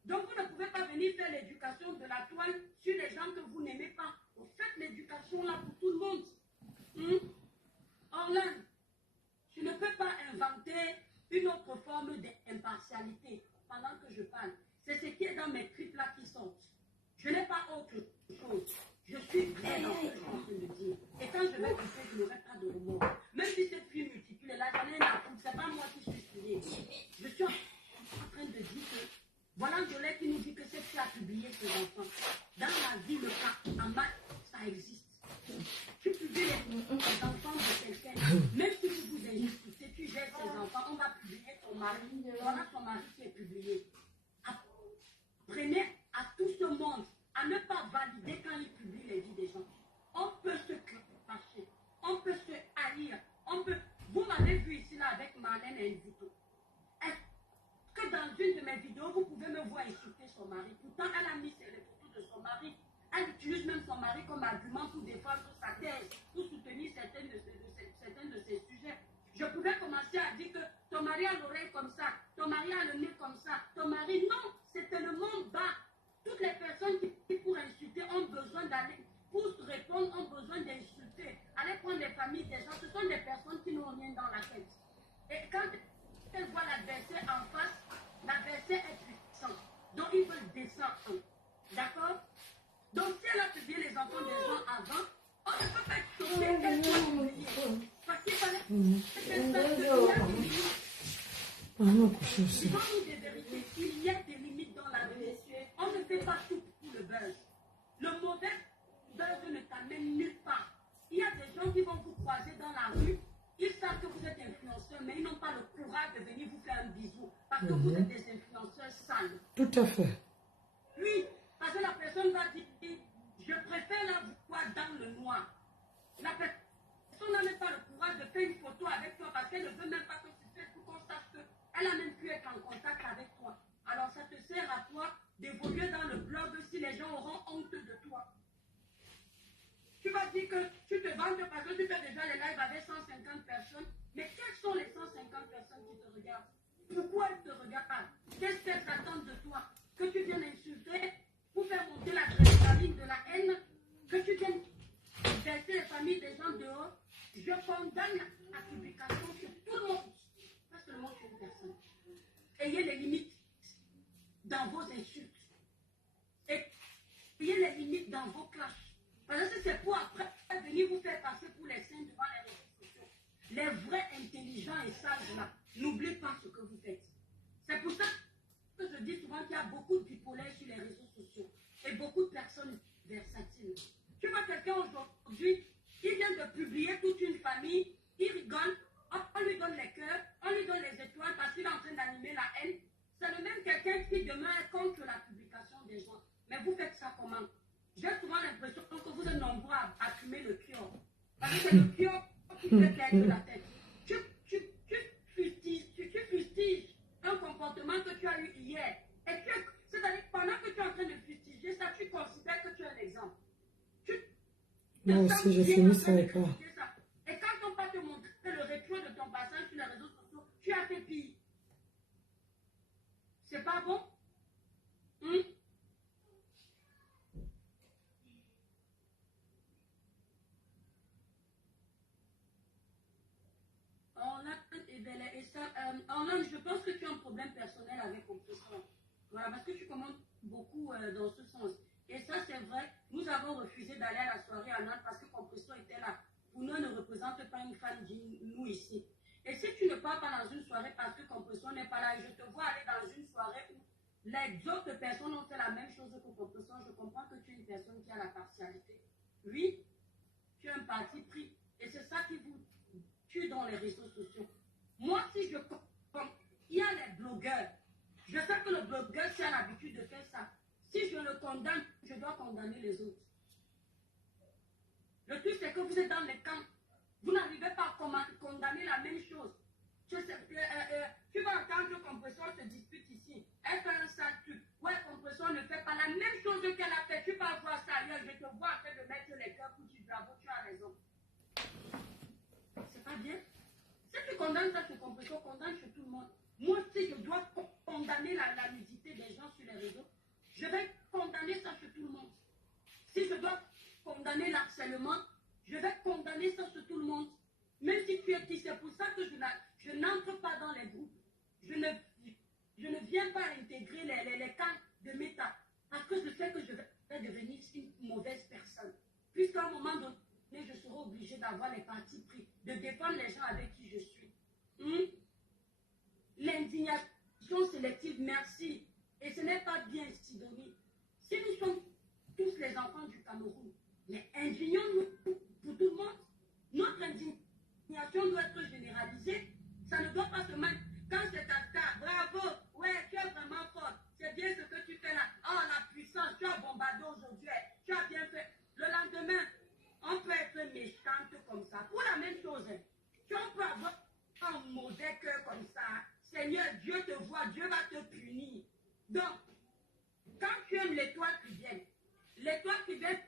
Donc vous ne pouvez pas venir faire l'éducation de la toile sur les gens que vous n'aimez pas. Vous faites l'éducation là pour tout le monde. Orlane, tu ne peux pas inventer une autre forme d'impartialité pendant que je parle. C'est ce qui est dans mes tripes là qui sortent. Je n'ai pas autre chose. Je suis bien dans ce que je suis en train de dire. Et quand je vais couper, je n'aurai pas de remords. Même si cette fille multiplie là, j'en ai rien à foutre. C'est pas moi qui suis tuée. Je suis en train de dire que voilà Violette qui nous dit que cette fille a publié ses enfants. Dans la vie, le cas en maths, ça existe. Tu publies les enfants de quelqu'un, même si vous vous injustez, tu gères ses enfants, on va publier ton mari. Voilà ton mari qui est publié. Apprenez à tout ce monde à ne pas valider quand il publie les vies des gens. On peut se fâcher, on peut se haïr, on peut... Vous m'avez vu ici là avec Marlène et Invito. Est-ce que dans une de mes vidéos, vous pouvez me voir insulter son mari? Pourtant, elle a mis les photos de son mari. Elle utilise même son mari comme argument pour défendre sa thèse, pour soutenir certains de ses sujets. Je pouvais commencer à dire que ton mari a l'oreille comme ça, ton mari a le nez comme ça, ton mari... Non, c'était le monde bas. Toutes les personnes qui pour insulter ont besoin d'aller, pour répondre, ont besoin d'insulter. Aller prendre les familles des gens, ce sont des personnes qui n'ont rien dans la tête. Et quand elles voient l'adversaire en face, l'adversaire est puissant. Donc ils veulent descendre. D'accord? Donc si elle a publié les enfants des gens avant, on ne peut pas être choqué qu'elle soit publiée. Parce qu'il fallait des vérités. Il y a des limites dans la vie. On ne fait pas tout pour le buzz. Le mauvais buzz ne t'amène nulle part. Il y a des gens qui vont vous croiser dans la rue. Ils savent que vous êtes influenceurs, mais ils n'ont pas le courage de venir vous faire un bisou. Parce que vous êtes des influenceurs sales. Tout à fait. Oui, parce que la personne va dire, je préfère la voir dans le noir. La personne n'a même pas le courage de faire une photo avec toi parce qu'elle ne veut même pas que tu fasses pour qu'on sache qu'elle a même pu être en contact avec toi. Alors ça te sert à toi d'évoluer dans le blog si les gens auront honte de toi. Tu vas dire que tu te vantes parce que tu fais déjà les lives avec 150 personnes. Mais quelles sont les 150 personnes qui te regardent? Pourquoi elles te regardent? Qu'est-ce qu'elles attendent de toi? Que tu viennes insulter pour faire monter la adrénaline de la haine? Que tu viennes verser les familles des gens dehors? Je condamne la publication sur tout le monde. Pas seulement sur une personne. Ayez les limites dans vos insultes. Et ayez les limites dans vos clashs. Parce que c'est pour après venir vous faire passer pour les saints devant les réseaux sociaux. Les vrais intelligents et sages là, n'oubliez pas ce que vous faites. C'est pour ça que je dis souvent qu'il y a beaucoup de bipolaires sur les réseaux sociaux et beaucoup de personnes versatiles. Tu vois quelqu'un aujourd'hui, il vient de publier toute une famille, il rigole, on lui donne les cœurs, on lui donne les étoiles parce qu'il est en train d'animer la haine. C'est le même quelqu'un qui demain est contre la publication des gens. Mais vous faites ça comment? J'ai souvent l'impression que vous êtes nombreux à fumer le cure. Parce que c'est le cure qui fait perdre la tête. Tu fustiges un comportement que tu as eu hier. Et c'est-à-dire pendant que tu es en train de fustiger ça, tu considères que tu es un exemple. Moi aussi, j'ai fini ça avec toi. Et quand on va te montrer le rétro de ton passage sur les réseaux sociaux, tu as fait pire. C'est pas bon? On a et Orlane, je pense que tu as un problème personnel avec Compression. Voilà, parce que tu commandes beaucoup dans ce sens. Et ça, c'est vrai. Nous avons refusé d'aller à la soirée à Nantes parce que Compression était là. Pour nous, ne représente pas une femme digne, nous ici. Et si tu ne pars pas dans une soirée parce que Compression n'est pas là, je te vois aller dans une soirée où les autres personnes ont fait la même chose que Compression, je comprends que tu es une personne qui a la partialité. Oui, tu as un parti pris. Et c'est ça qui vous tue dans les réseaux sociaux. Moi, si je comprends, il y a les blogueurs. Je sais que le blogueur, qui a l'habitude de faire ça. Si je le condamne, je dois condamner les autres. Le truc, c'est que vous êtes dans les camps. Vous n'arrivez pas à condamner la même chose. Tu vas entendre que Compression se dispute ici. Elle fait un sale truc. Ouais, Compression ne fait pas la même chose qu'elle a fait. Tu vas voir ça ailleurs. Je te vois en train de mettre les cœurs pour tu bravo, tu as raison. C'est pas bien. Si tu condamnes ça sur Compression, condamne sur tout le monde. Moi, si je dois condamner la nudité des gens sur les réseaux, je vais condamner ça sur tout le monde. Si je dois condamner l'harcèlement, je vais condamner ça sur tout le monde. Même si tu es qui, c'est pour ça que je n'entre pas dans les groupes. Je ne viens pas intégrer les camps de méta. Parce que je sais que je vais devenir une mauvaise personne. Puisqu'à un moment donné, je serai obligée d'avoir les partis pris, de défendre les gens avec qui je suis. L'indignation sélective, merci. Et ce n'est pas bien, Sidonie. Si nous sommes tous les enfants du Cameroun, mais indignons-nous pour tout le monde. Notre indignation doit être généralisée. Ça ne doit pas se mettre. Quand c'est ta star, bravo, ouais, tu es vraiment fort. C'est bien ce que tu fais là. Oh, la puissance, tu as bombardé aujourd'hui. Tu as bien fait. Le lendemain, on peut être méchante comme ça. Pour la même chose, on peut avoir un mauvais cœur comme ça. Seigneur, Dieu te voit, Dieu va te punir. Donc, quand tu aimes l'étoile qui vient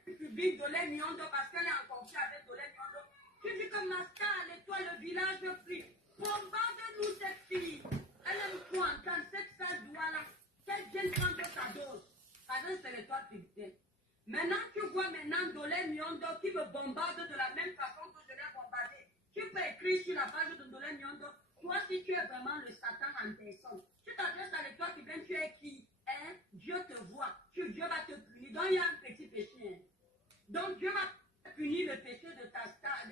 publie Dolé Nyondo parce qu'elle est en conflit avec Dolé Nyondo, tu dis que ma star, l'étoile, le village prie. Bombarde-nous cette fille. Elle aime quoi entendre cette sale doigt-là. Qu'elle vienne prendre sa dose. Parce que c'est l'étoile qui vient. Maintenant, tu vois Dolé Nyondo qui me bombarde de la même façon que je l'ai bombardé. Tu peux écrire sur la page de Dolé Nyondo. Toi, si tu es vraiment le Satan en personne, tu t'adresses à l'étoile qui vient, tu es qui? Dieu te voit. Dieu va te punir. Donc, il y a un petit péché. Donc, Dieu va punir le péché de ta star,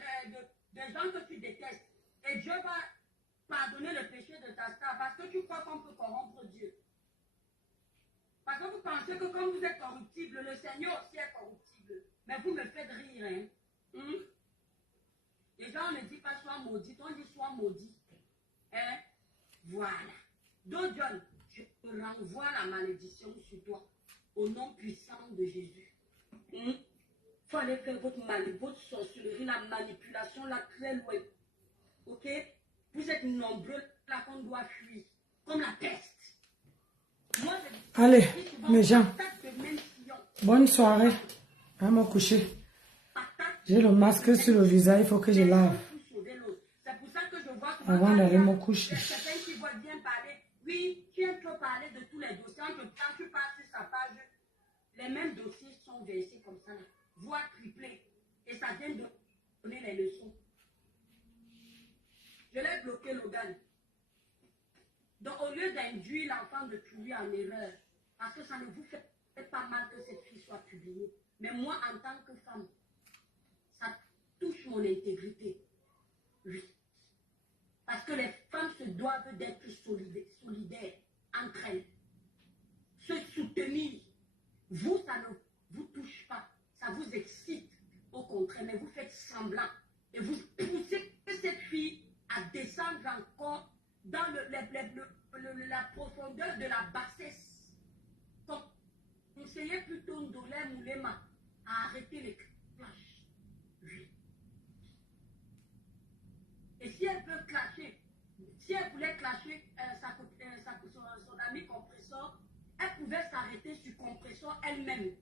des gens que tu détestes. Et Dieu va pardonner le péché de ta star parce que tu crois qu'on peut corrompre Dieu. Parce que vous pensez que comme vous êtes corruptible, le Seigneur aussi est corruptible. Mais vous me faites rire. Les gens ne disent pas sois maudit, on dit sois maudit. Voilà. Donc, John, je te renvoie la malédiction sur toi. Au nom puissant de Jésus. Il faut aller faire votre sorcellerie, la manipulation, la très loin. Ok? Vous êtes nombreux là qu'on doit fuir. Comme la peste. Moi, allez, mes gens. Bonne soirée. À me coucher. J'ai le masque sur le visage, il faut que je lave. Avant d'aller me coucher. Quelqu'un qui voit bien parler. Oui, tu aimes trop parler de tous les dossiers. Quand tu passes sur sa page, les mêmes dossiers sont versés comme ça. Voix triplée. Et ça vient de donner les leçons. Je l'ai bloqué, Logan. Donc, au lieu d'induire l'enfant de tuer en erreur, parce que ça ne vous fait pas mal que cette fille soit publiée. Mais moi, en tant que femme, ça touche mon intégrité. Oui. Parce que les femmes se doivent d'être solidaires entre elles. Se soutenir. Vous, ça ne vous touche pas. Ça vous excite. Au contraire, mais vous faites semblant. Et vous poussez cette fille à descendre encore dans la profondeur de la bassesse. Donc, conseillez plutôt Ndolé Moulema à arrêter les clashs. Oui. Et si elle peut clasher, si elle voulait clasher son ami compresseur, elle pouvait s'arrêter sur compresseur elle-même,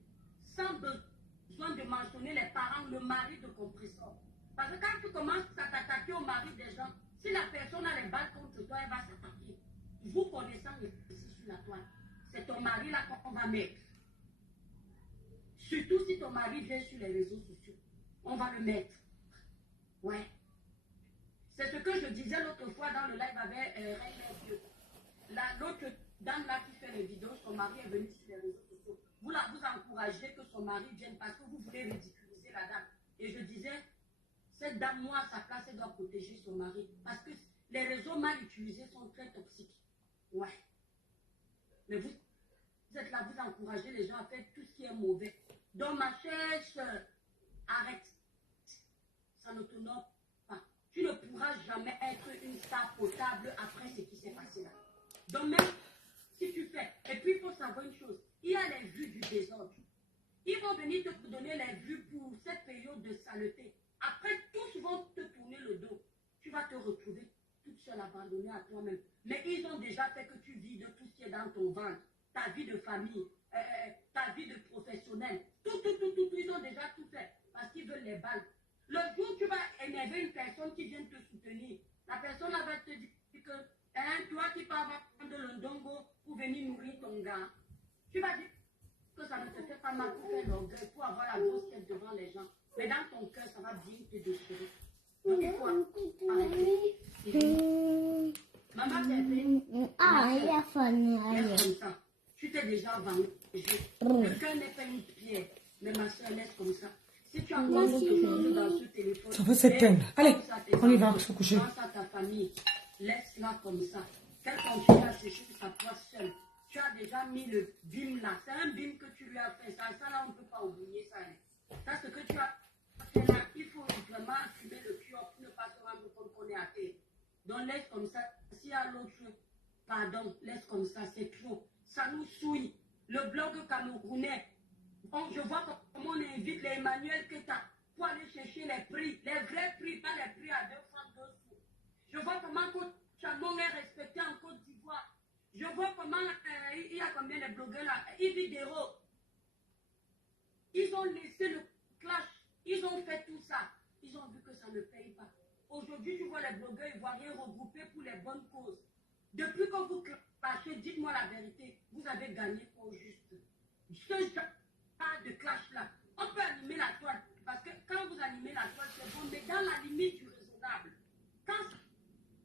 sans besoin de mentionner les parents, le mari de compresseur. Parce que quand tu commences à t'attaquer au mari des gens, si la personne a les balles contre toi, elle va s'attaquer. Vous connaissant ici sur la toile, c'est ton mari là qu'on va mettre. Surtout si ton mari vient sur les réseaux sociaux, on va le mettre. Ouais. C'est ce que je disais l'autre fois dans le live avec Reine Dieu. L'autre dame là qui fait les vidéos, son mari est venu sur les réseaux sociaux. Vous encouragez que son mari vienne parce que vous voulez ridiculiser la dame. Et je disais, cette dame, moi, à sa place, elle doit protéger son mari. Parce que les réseaux mal utilisés sont très toxiques. Ouais. Mais vous êtes là, vous encouragez les gens à faire tout ce qui est mauvais. Donc, ma chère soeur, arrête. Ça ne t'honore pas. Tu ne pourras jamais être une star potable après ce qui s'est passé là. Donc, même si tu fais. Et puis, il faut savoir une chose. Il y a les vues du désordre. Ils vont venir te donner les vues pour cette période de saleté. Après, tous vont te tourner le dos. Tu vas te retrouver toute seule abandonnée à toi-même. Mais ils ont déjà fait que tu vis de tout ce qui est dans ton ventre. Ta vie de famille, ta vie de professionnel. Tout, ils ont déjà tout fait. Parce qu'ils veulent les balles. Le jour où tu vas énerver une personne qui vient te soutenir, la personne là va te dire que toi qui pars prendre le ndongo pour venir nourrir ton gars, tu vas dire que ça ne te fait pas mal pour faire l'orgueil, pour avoir la grosse tête devant les gens. Mais dans ton cœur, ça va bien te déchirer. Donc il faut arrêter. Maman, c'est comme ça. Tu t'es déjà vendu. Le cœur n'est pas une pierre, mais ma soeur laisse comme ça. Si tu as encore quelque chose dans ce téléphone, ça va s'éteindre. Allez, on y va se coucher. Pense à ta famille, laisse-la comme ça. Qu'elle continue à chercher sa place seule. Tu as déjà mis le bim là. C'est un bim que tu lui as fait. Ça là, on ne peut pas oublier ça. Ça, ce que tu as fait là, il faut vraiment assumer le cul pour ne pas se rendre compte qu'on est à terre. Donc laisse comme ça. S'il y a l'autre, pardon, laisse comme ça, c'est trop. Ça nous souille. Le blog camerounais. Je vois comment on invite les Emmanuel Keta pour aller chercher les prix, les vrais prix, pas les prix à 2 francs, 2 sous. Je vois comment Chamon est respecté en Côte d'Ivoire. Je vois comment il y a combien de blogueurs là, Ividéro. Ils ont laissé le clash, ils ont fait tout ça. Ils ont vu que ça ne paye pas. Aujourd'hui, tu vois les blogueurs ivoiriens regroupés pour les bonnes causes. Depuis que vous clashez, dites-moi la vérité, vous avez gagné au juste. Ce genre de clash là, on peut animer la toile. Parce que quand vous animez la toile, c'est bon, mais dans la limite du raisonnable. Quand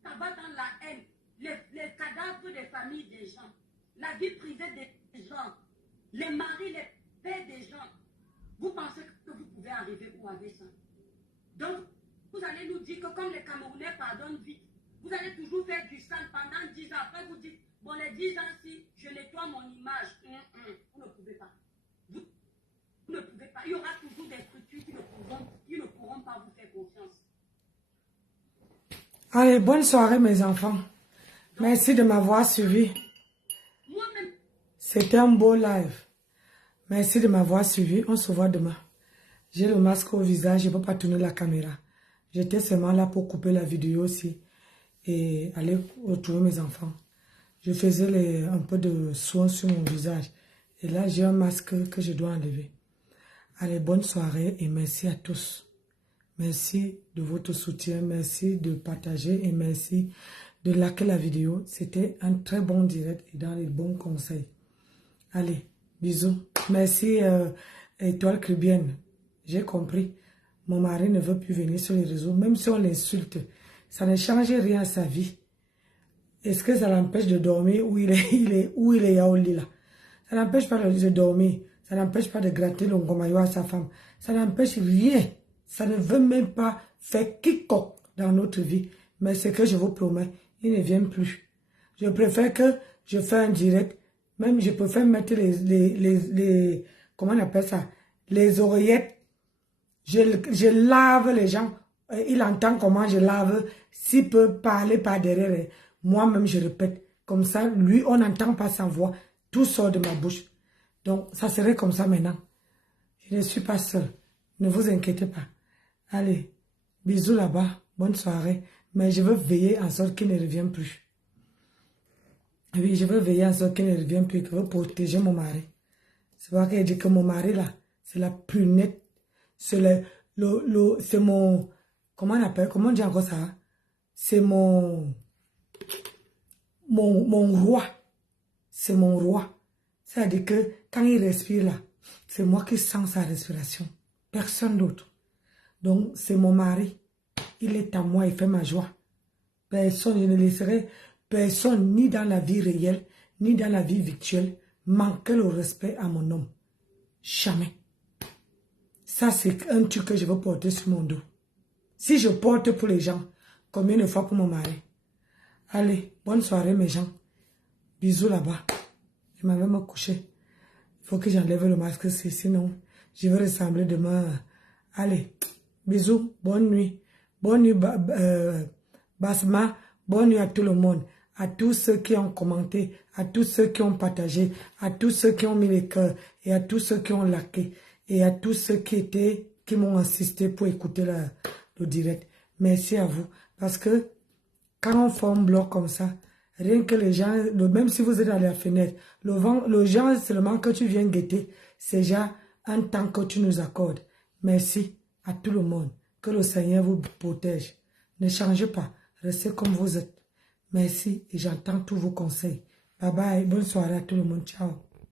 ça va dans la haine, les cadavres des familles des gens, la vie privée des gens, les maris, les pères des gens, vous pensez que vous pouvez arriver où avec ça? Donc, vous allez nous dire que comme les Camerounais pardonnent vite, vous allez toujours faire du sang pendant 10 ans. Après, vous dites, bon, les 10 ans, si je nettoie mon image, vous ne pouvez pas. Vous ne pouvez pas. Il y aura toujours des structures qui ne pourront pas vous faire confiance. Allez, bonne soirée mes enfants. Merci de m'avoir suivi. Moi-même. C'était un beau live. Merci de m'avoir suivi. On se voit demain. J'ai le masque au visage, je ne peux pas tourner la caméra. J'étais seulement là pour couper la vidéo aussi et aller retrouver mes enfants. Je faisais un peu de soin sur mon visage. Et là, j'ai un masque que je dois enlever. Allez, bonne soirée et merci à tous. Merci de votre soutien, merci de partager et merci de liker la vidéo. C'était un très bon direct et dans les bons conseils. Allez, bisous. Merci Étoile Caribéenne. J'ai compris. Mon mari ne veut plus venir sur les réseaux. Même si on l'insulte, ça ne change rien à sa vie. Est-ce que ça l'empêche de dormir où il est Yaouli là? Ça n'empêche pas de dormir. Ça n'empêche pas de gratter le ngomayo à sa femme. Ça n'empêche rien. Ça ne veut même pas faire quiconque dans notre vie. Mais ce que je vous promets, il ne vient plus. Je préfère que je fasse un direct. Même je préfère mettre les comment on appelle ça? Les oreillettes. Je lave les gens. Il entend comment je lave. S'il peut parler par derrière, moi-même je répète. Comme ça, lui, on n'entend pas sa voix. Tout sort de ma bouche. Donc, ça serait comme ça maintenant. Je ne suis pas seule. Ne vous inquiétez pas. Allez, bisous là-bas. Bonne soirée. Mais je veux veiller en sorte qu'il ne revienne plus. Oui, je veux veiller en sorte qu'il ne revienne plus. Je veux protéger mon mari. C'est pas qu'il dit que mon mari là, c'est la plus nette. C'est c'est mon... Comment on appelle? Comment on dit encore ça? C'est mon roi. C'est mon roi. C'est-à-dire que quand il respire là, c'est moi qui sens sa respiration. Personne d'autre. Donc, c'est mon mari. Il est à moi, il fait ma joie. Personne, je ne laisserai personne, ni dans la vie réelle, ni dans la vie virtuelle, manquer le respect à mon homme. Jamais. Ça, c'est un truc que je veux porter sur mon dos. Si je porte pour les gens, combien de fois pour mon mari? Allez, bonne soirée mes gens. Bisous là-bas. Je m'en vais me coucher. Il faut que j'enlève le masque, sinon je vais ressembler demain. Allez, bisous, bonne nuit. Bonne nuit Basma, bonne nuit à tout le monde. À tous ceux qui ont commenté, à tous ceux qui ont partagé, à tous ceux qui ont mis les cœurs, et à tous ceux qui ont liké, et à tous ceux qui m'ont assisté pour écouter le direct. Merci à vous. Parce que quand on fait un bloc comme ça, rien que les gens, même si vous êtes à la fenêtre, le gens seulement que tu viens guetter, c'est déjà un temps que tu nous accordes. Merci à tout le monde. Que le Seigneur vous protège. Ne changez pas. Restez comme vous êtes. Merci et j'entends tous vos conseils. Bye bye. Bonne soirée à tout le monde. Ciao.